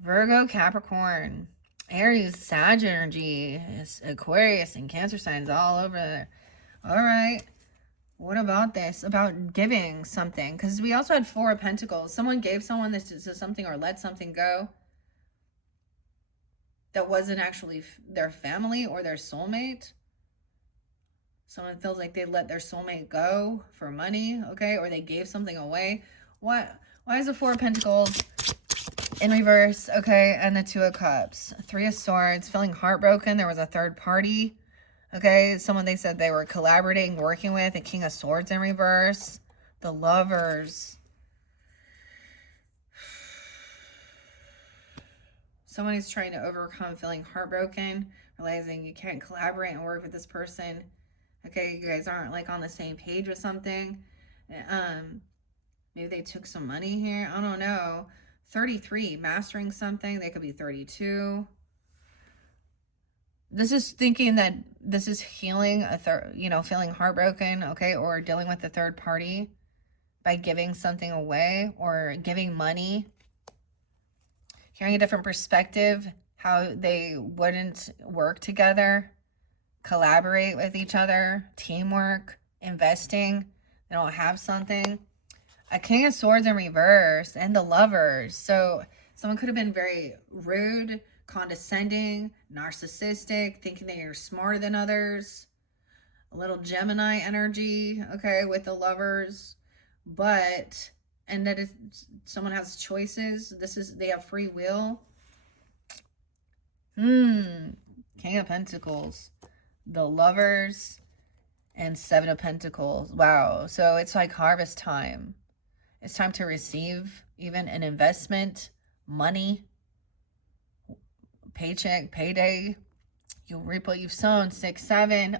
Virgo, Capricorn, Aries, Sag energy, Aquarius, and Cancer signs all over there. All right. What about this? About giving something? Because we also had 4 of Pentacles. Someone gave someone this to something or let something go that wasn't actually their family or their soulmate. Someone feels like they let their soulmate go for money, okay? Or they gave something away. What? Why is the 4 of Pentacles in reverse, okay? And the 2 of Cups. 3 of Swords, feeling heartbroken. There was a third party. Okay, someone they said they were collaborating, working with. A King of Swords in reverse. The Lovers. Someone is trying to overcome feeling heartbroken, realizing you can't collaborate and work with this person. Okay, you guys aren't like on the same page with something. Maybe they took some money here. I don't know. 33, mastering something. They could be 32. This is thinking that this is healing feeling heartbroken, okay, or dealing with the third party by giving something away or giving money. Hearing a different perspective, how they wouldn't work together, collaborate with each other, teamwork, investing. They don't have something. A King of Swords in reverse and the Lovers. So someone could have been very rude, condescending, narcissistic, thinking that you're smarter than others. A little Gemini energy, okay, with the Lovers. But, and that is, someone has choices. They have free will. King of Pentacles. the Lovers, and Seven of Pentacles. Wow. So it's like harvest time. It's time to receive even an investment, money, paycheck, payday. You'll reap what you've sown. 6, 7.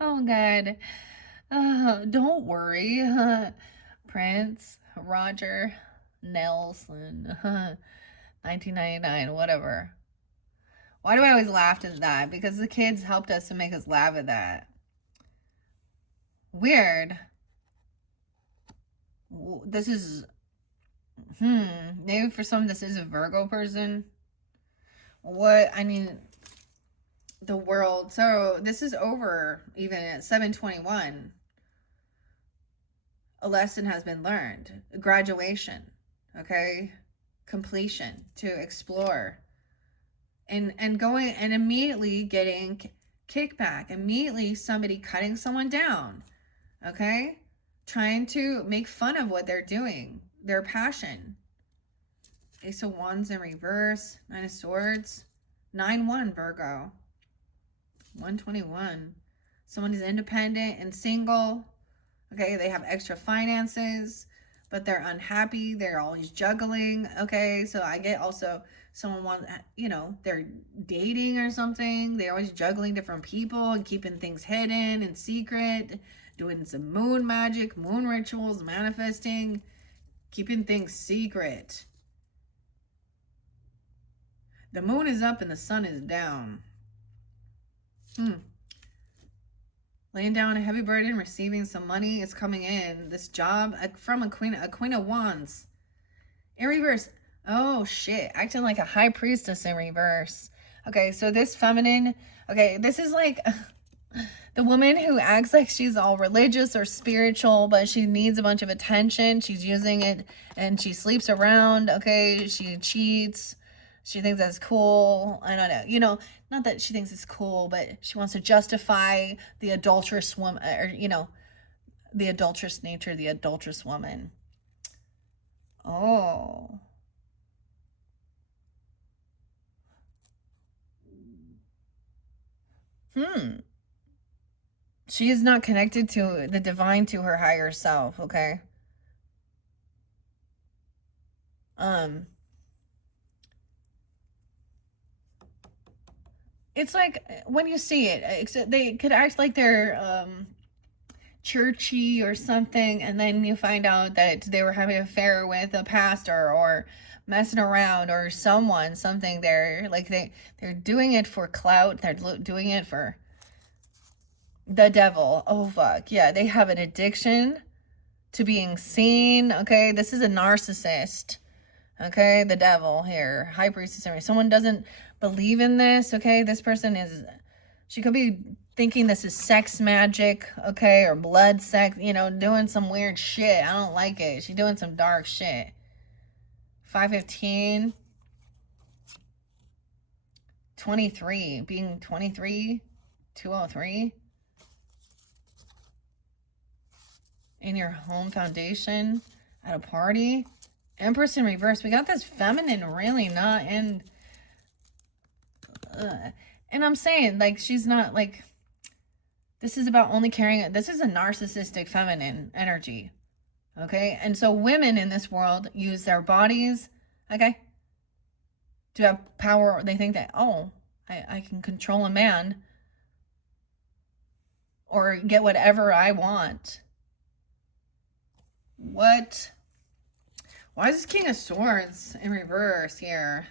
Oh God. Don't worry. Prince, Roger, Nelson, 1999, whatever. Why do I always laugh at that? Because the kids helped us to make us laugh at that. Weird. This is, maybe for some this is a Virgo person. What, I mean, the world. So this is over even at 7:21. A lesson has been learned. Graduation, okay? Completion, to explore. And going and immediately getting kickback. Immediately somebody cutting someone down, okay? Trying to make fun of what they're doing, their passion. Ace of Wands in reverse, 9 of Swords, 9-1 Virgo, 121. Someone is independent and single, okay? They have extra finances, but they're unhappy. They're always juggling, okay? So I get also someone wants, you know, they're dating or something. They're always juggling different people and keeping things hidden and secret, doing some moon magic, moon rituals, manifesting, keeping things secret. The moon is up and the sun is down. Laying down a heavy burden, receiving some money is coming in. This job from a queen of wands. In reverse. Oh shit, acting like a high priestess in reverse. Okay, so this feminine, okay, this is like the woman who acts like she's all religious or spiritual, but she needs a bunch of attention. She's using it and she sleeps around, okay? She cheats. She thinks that's cool. I don't know. You know, not that she thinks it's cool, but she wants to justify the adulterous woman, or, you know, the adulterous nature, the adulterous woman. Oh. She is not connected to the divine, to her higher self, okay? It's like when you see it, they could act like they're churchy or something, and then you find out that they were having an affair with a pastor or messing around or something. They're like they're doing it for clout. They're doing it for the devil. Oh fuck yeah, they have an addiction to being seen. Okay, this is a narcissist. Okay, the devil here, high priestess. Someone doesn't believe in this. Okay, this person is, she could be thinking this is sex magic, okay, or blood sex, you know, doing some weird shit. I don't like it. She's doing some dark shit. 515, 23, being 23, 203. In your home foundation, at a party. Empress in reverse. We got this feminine really not in. And I'm saying, like, she's not like. This is about only caring. This is a narcissistic feminine energy. Okay? And so women in this world use their bodies, okay, to have power. They think that, oh, I can control a man or get whatever I want. What? Why is this King of Swords in reverse here?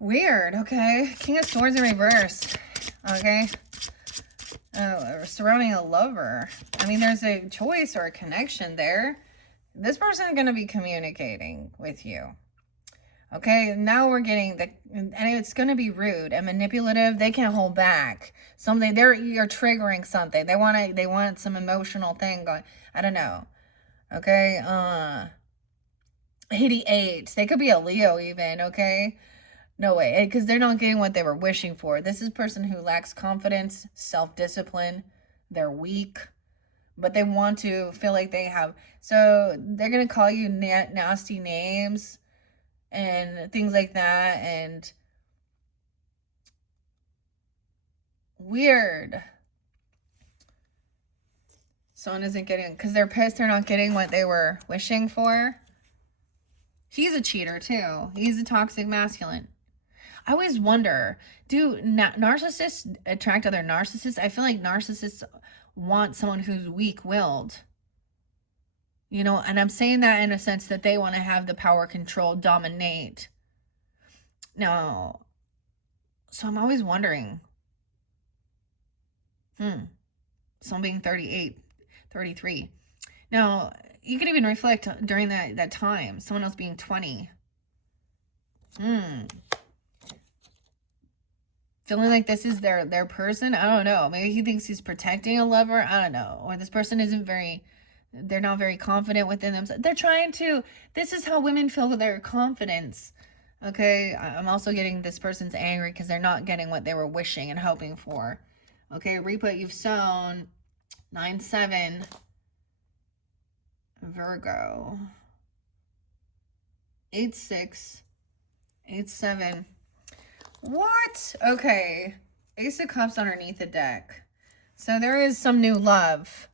Weird, okay. King of Swords in reverse, okay. Surrounding a lover. I mean, there's a choice or a connection there. This person is going to be communicating with you. Okay, now we're getting the, and it's going to be rude and manipulative. They can't hold back. Something, you're triggering something. They want some emotional thing going. I don't know. Okay, 88. They could be a Leo even, okay? No way, because they're not getting what they were wishing for. This is a person who lacks confidence, self-discipline. They're weak, but they want to feel like they have. So they're going to call you nasty names and things like that. And Weird. Someone isn't getting, because they're pissed they're not getting what they were wishing for. He's a cheater too. He's a toxic masculine. I always wonder, do narcissists attract other narcissists? I feel like narcissists want someone who's weak-willed. You know, and I'm saying that in a sense that they want to have the power, control, dominate. Now, so I'm always wondering, someone being 38, 33. Now, you could even reflect during that time, someone else being 20. Feeling like this is their person. I don't know. Maybe he thinks he's protecting a lover. I don't know. Or this person isn't they're not very confident within themselves. They're trying to, this is how women feel with their confidence. Okay, I'm also getting this person's angry because they're not getting what they were wishing and hoping for. Okay, reap what you've sown. 9-7. Virgo. 8-6. 8-7. What? Okay. Ace of Cups underneath the deck. So there is some new love.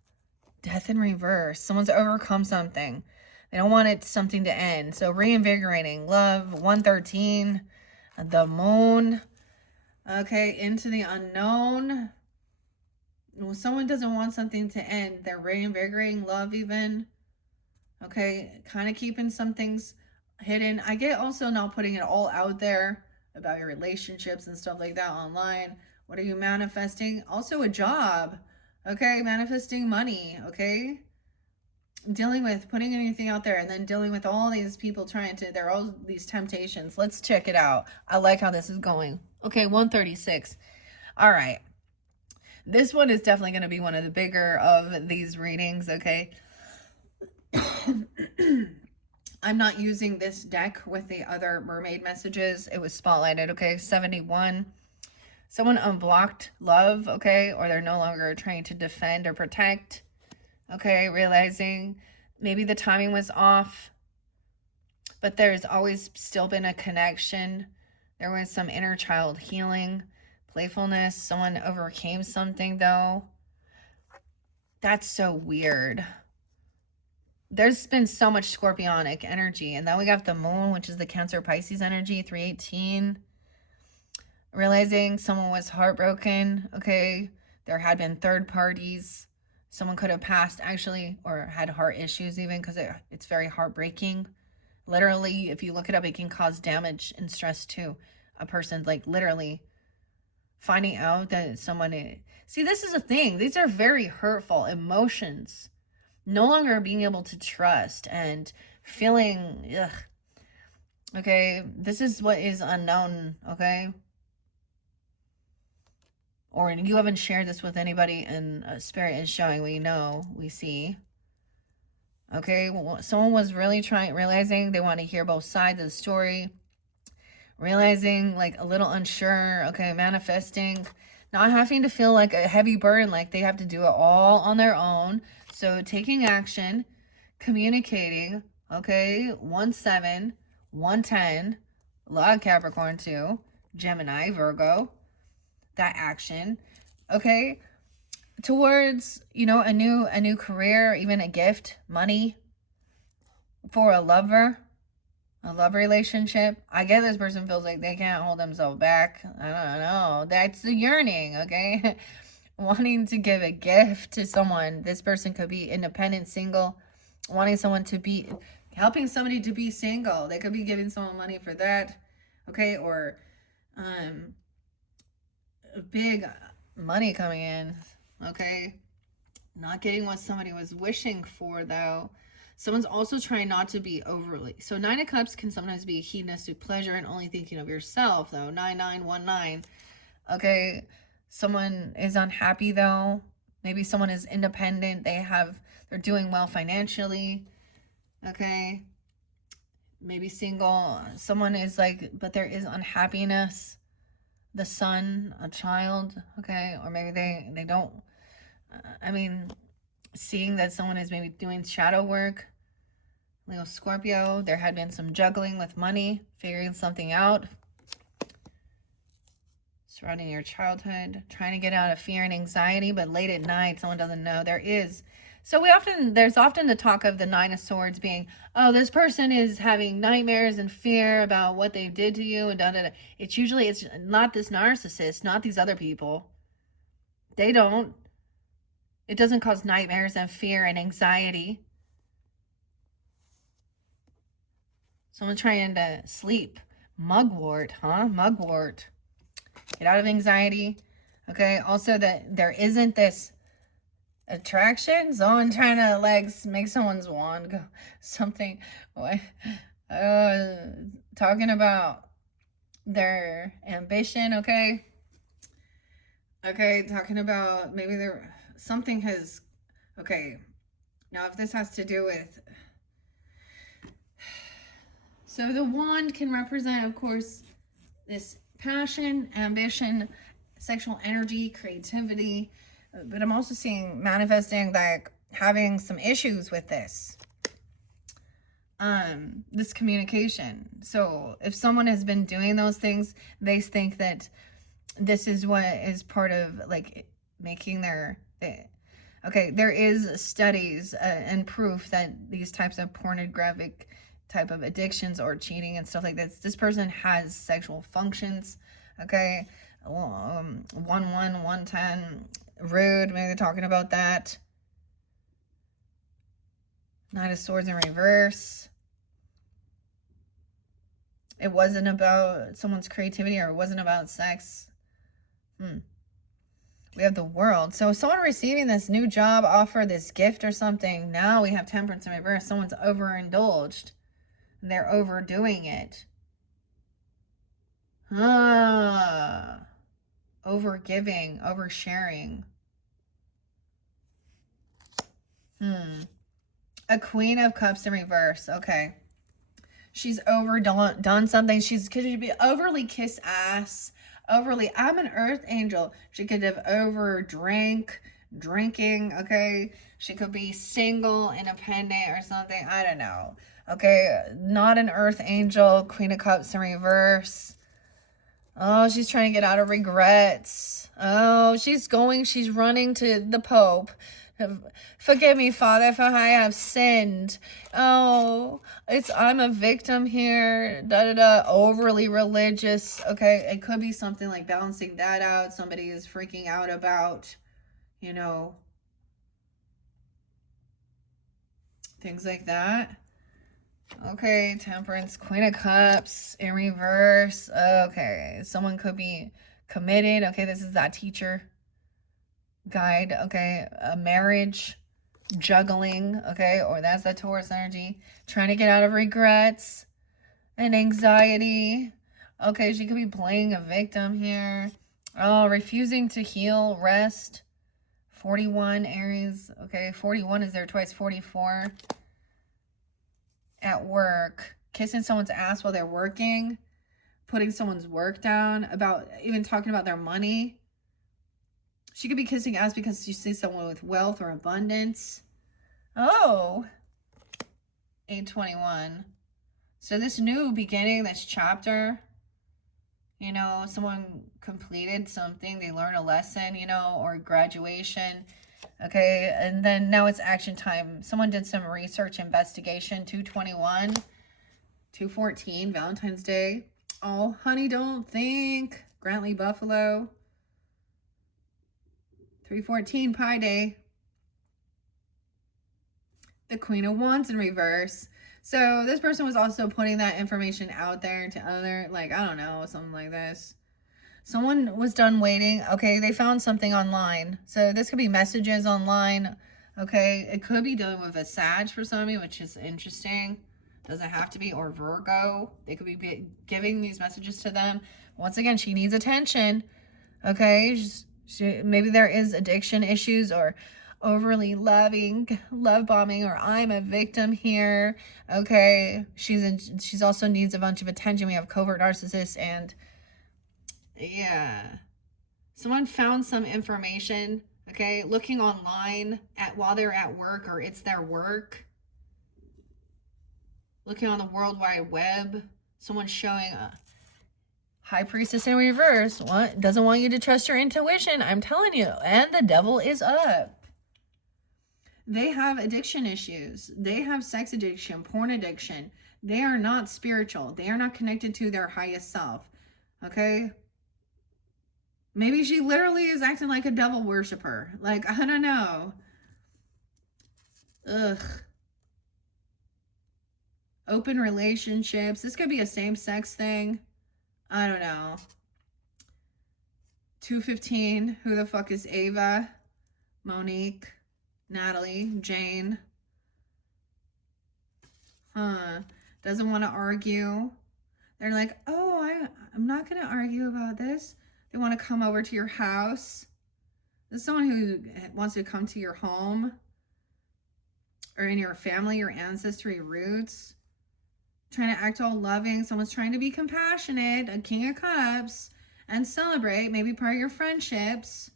Death in reverse. Someone's overcome something. They don't want something to end. So reinvigorating. Love. 113. The moon. Okay. Into the unknown. When someone doesn't want something to end, they're reinvigorating love even. Okay. Kind of keeping some things hidden. I get also not putting it all out there about your relationships and stuff like that online. What are you manifesting? Also a job. Okay, manifesting money. Okay, dealing with putting anything out there and then dealing with all these people there are all these temptations. Let's check it out. I like how this is going. Okay, 136. All right, this one is definitely going to be one of the bigger of these readings. Okay. I'm not using this deck with the other mermaid messages. It was spotlighted. Okay, 71. Someone unblocked love, okay, or they're no longer trying to defend or protect, okay, realizing maybe the timing was off, but there's always still been a connection. There was some inner child healing, playfulness. Someone overcame something, though. That's so weird. There's been so much scorpionic energy, and then we got the moon, which is the Cancer Pisces energy, 318. Realizing someone was heartbroken, okay? There had been third parties. Someone could have passed, actually, or had heart issues even, because it's very heartbreaking. Literally, if you look it up, it can cause damage and stress to a person, like literally finding out that someone is... See, this is a thing. These are very hurtful emotions. No longer being able to trust and feeling, ugh. Okay, this is what is unknown, okay? Or you haven't shared this with anybody and spirit is showing, we see. Okay, well, someone was really realizing they want to hear both sides of the story. Realizing like a little unsure, okay, manifesting. Not having to feel like a heavy burden, like they have to do it all on their own. So taking action, communicating, okay, 1-7, 110, a lot of Capricorn too, Gemini, Virgo. That action, okay, towards, a new career, even a gift, money for a love relationship. I get this person feels like they can't hold themselves back. I don't know. That's the yearning, okay? Wanting to give a gift to someone. This person could be independent, single, wanting someone to be, helping somebody to be single. They could be giving someone money for that, okay? Or, big money coming in, okay? Not getting what somebody was wishing for, though. Someone's also trying not to be overly. So 9 of Cups can sometimes be hedonistic pleasure and only thinking of yourself, though. 9919. Okay, someone is unhappy, though. Maybe someone is independent. They're doing well financially. Okay. Maybe single. Someone is like, but there is unhappiness. The son, a child, okay? Or maybe they don't, seeing that someone is maybe doing shadow work. Leo, Scorpio, there had been some juggling with money, figuring something out. surrounding your childhood, trying to get out of fear and anxiety, but late at night, someone doesn't know. So there's often the talk of the Nine of Swords being, oh, this person is having nightmares and fear about what they did to you and da da da. It's not this narcissist, not these other people. They don't. It doesn't cause nightmares and fear and anxiety. Someone trying to sleep. Mugwort, huh? Mugwort. Get out of anxiety. Okay. Also, that there isn't this attraction. Someone trying to like make someone's wand go something. Talking about their ambition. Okay. Okay. Talking about maybe something has. Okay. Now, if this has to do with. So the wand can represent, of course, this passion, ambition, sexual energy, creativity. But I'm also seeing manifesting like having some issues with this communication. So if someone has been doing those things, they think that this is what is part of like making okay, there is studies and proof that these types of pornographic type of addictions or cheating and stuff like this person has sexual functions. Okay. 110 rude, maybe they're talking about that. Knight of Swords in reverse. It wasn't about someone's creativity, or it wasn't about sex. We have the World. So someone receiving this new job offer, this gift or something, now we have Temperance in reverse. Someone's overindulged. They're overdoing it. Overgiving, oversharing. A Queen of Cups in reverse. Okay. She's overdone something. Could she be overly kiss ass? I'm an earth angel. She could have drinking. Okay. She could be single, independent, or something. I don't know. Okay. Not an earth angel. Queen of Cups in reverse. Oh, she's trying to get out of regrets. Oh, she's running to the Pope. Forgive me, Father, for I have sinned. Oh, I'm a victim here. Overly religious. Okay, it could be something like balancing that out. Somebody is freaking out about, things like that. Okay, Temperance, Queen of Cups in reverse. Okay, someone could be committed. Okay, this is that teacher guide. Okay, a marriage, juggling. Okay, or that's the Taurus energy. Trying to get out of regrets and anxiety. Okay, she could be playing a victim here. Oh, refusing to heal, rest. 41, Aries. Okay, 41 is there twice. 44. At work, kissing someone's ass while they're working, putting someone's work down, even talking about their money. She could be kissing ass because she sees someone with wealth or abundance. Oh, 821. So this new beginning, this chapter, someone completed something, they learned a lesson, or graduation. Okay, and then now it's action time. Someone did some research investigation. 221, 214, Valentine's Day. Oh, honey, don't think. Grantley Buffalo. 314, Pi Day. The Queen of Wands in reverse. So this person was also putting that information out there to something like this. Someone was done waiting. Okay, they found something online. So this could be messages online. Okay, it could be dealing with a Sag for somebody, which is interesting. Doesn't have to be, or Virgo. They could be giving these messages to them. Once again, she needs attention. Okay, maybe there is addiction issues or overly love bombing, or I'm a victim here. Okay, she's also needs a bunch of attention. We have covert narcissists and someone found some information, okay, looking online while they're at work, or it's their work, looking on the World Wide Web, someone showing High Priestess in reverse. What? Doesn't want you to trust your intuition. I'm telling you. And the devil is up. They have addiction issues. They have sex addiction, porn addiction. They are not spiritual. They are not connected to their highest self. Okay? Maybe she literally is acting like a devil worshiper. Like, I don't know. Ugh. Open relationships. This could be a same-sex thing. I don't know. 215. Who the fuck is Ava? Monique. Natalie. Jane. Doesn't want to argue. They're like, oh, I'm not going to argue about this. They want to come over to your house. This is someone who wants to come to your home or in your family, your ancestry roots. Trying to act all loving. Someone's trying to be compassionate, a King of Cups, and celebrate, maybe part of your friendships.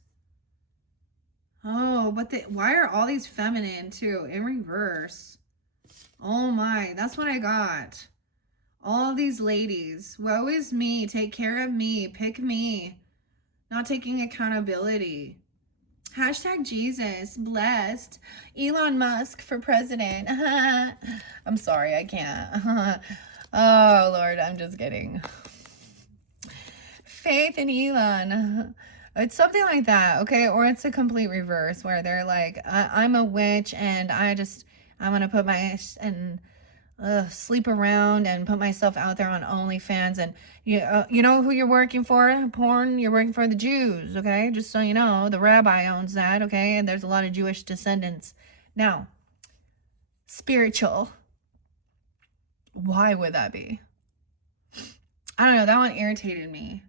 Oh, but why are all these feminine too? In reverse. Oh my, that's what I got. All these ladies. Woe is me. Take care of me. Pick me. Not taking accountability. Hashtag Jesus. Blessed. Elon Musk for president. I'm sorry, I can't. Oh, Lord, I'm just kidding. Faith in Elon. It's something like that, okay? Or it's a complete reverse where they're like, I'm a witch and I'm going to put sleep around and put myself out there on OnlyFans. And you know who you're working for? Porn, you're working for the Jews, okay? Just so you know, the rabbi owns that, okay? And there's a lot of Jewish descendants. Now, spiritual. Why would that be? I don't know. That one irritated me.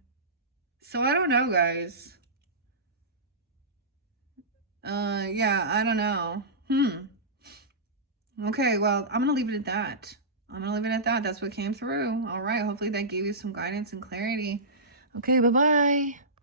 So I don't know, guys. Yeah, I don't know. Okay, well, I'm going to leave it at that. That's what came through. All right, hopefully that gave you some guidance and clarity. Okay, bye-bye.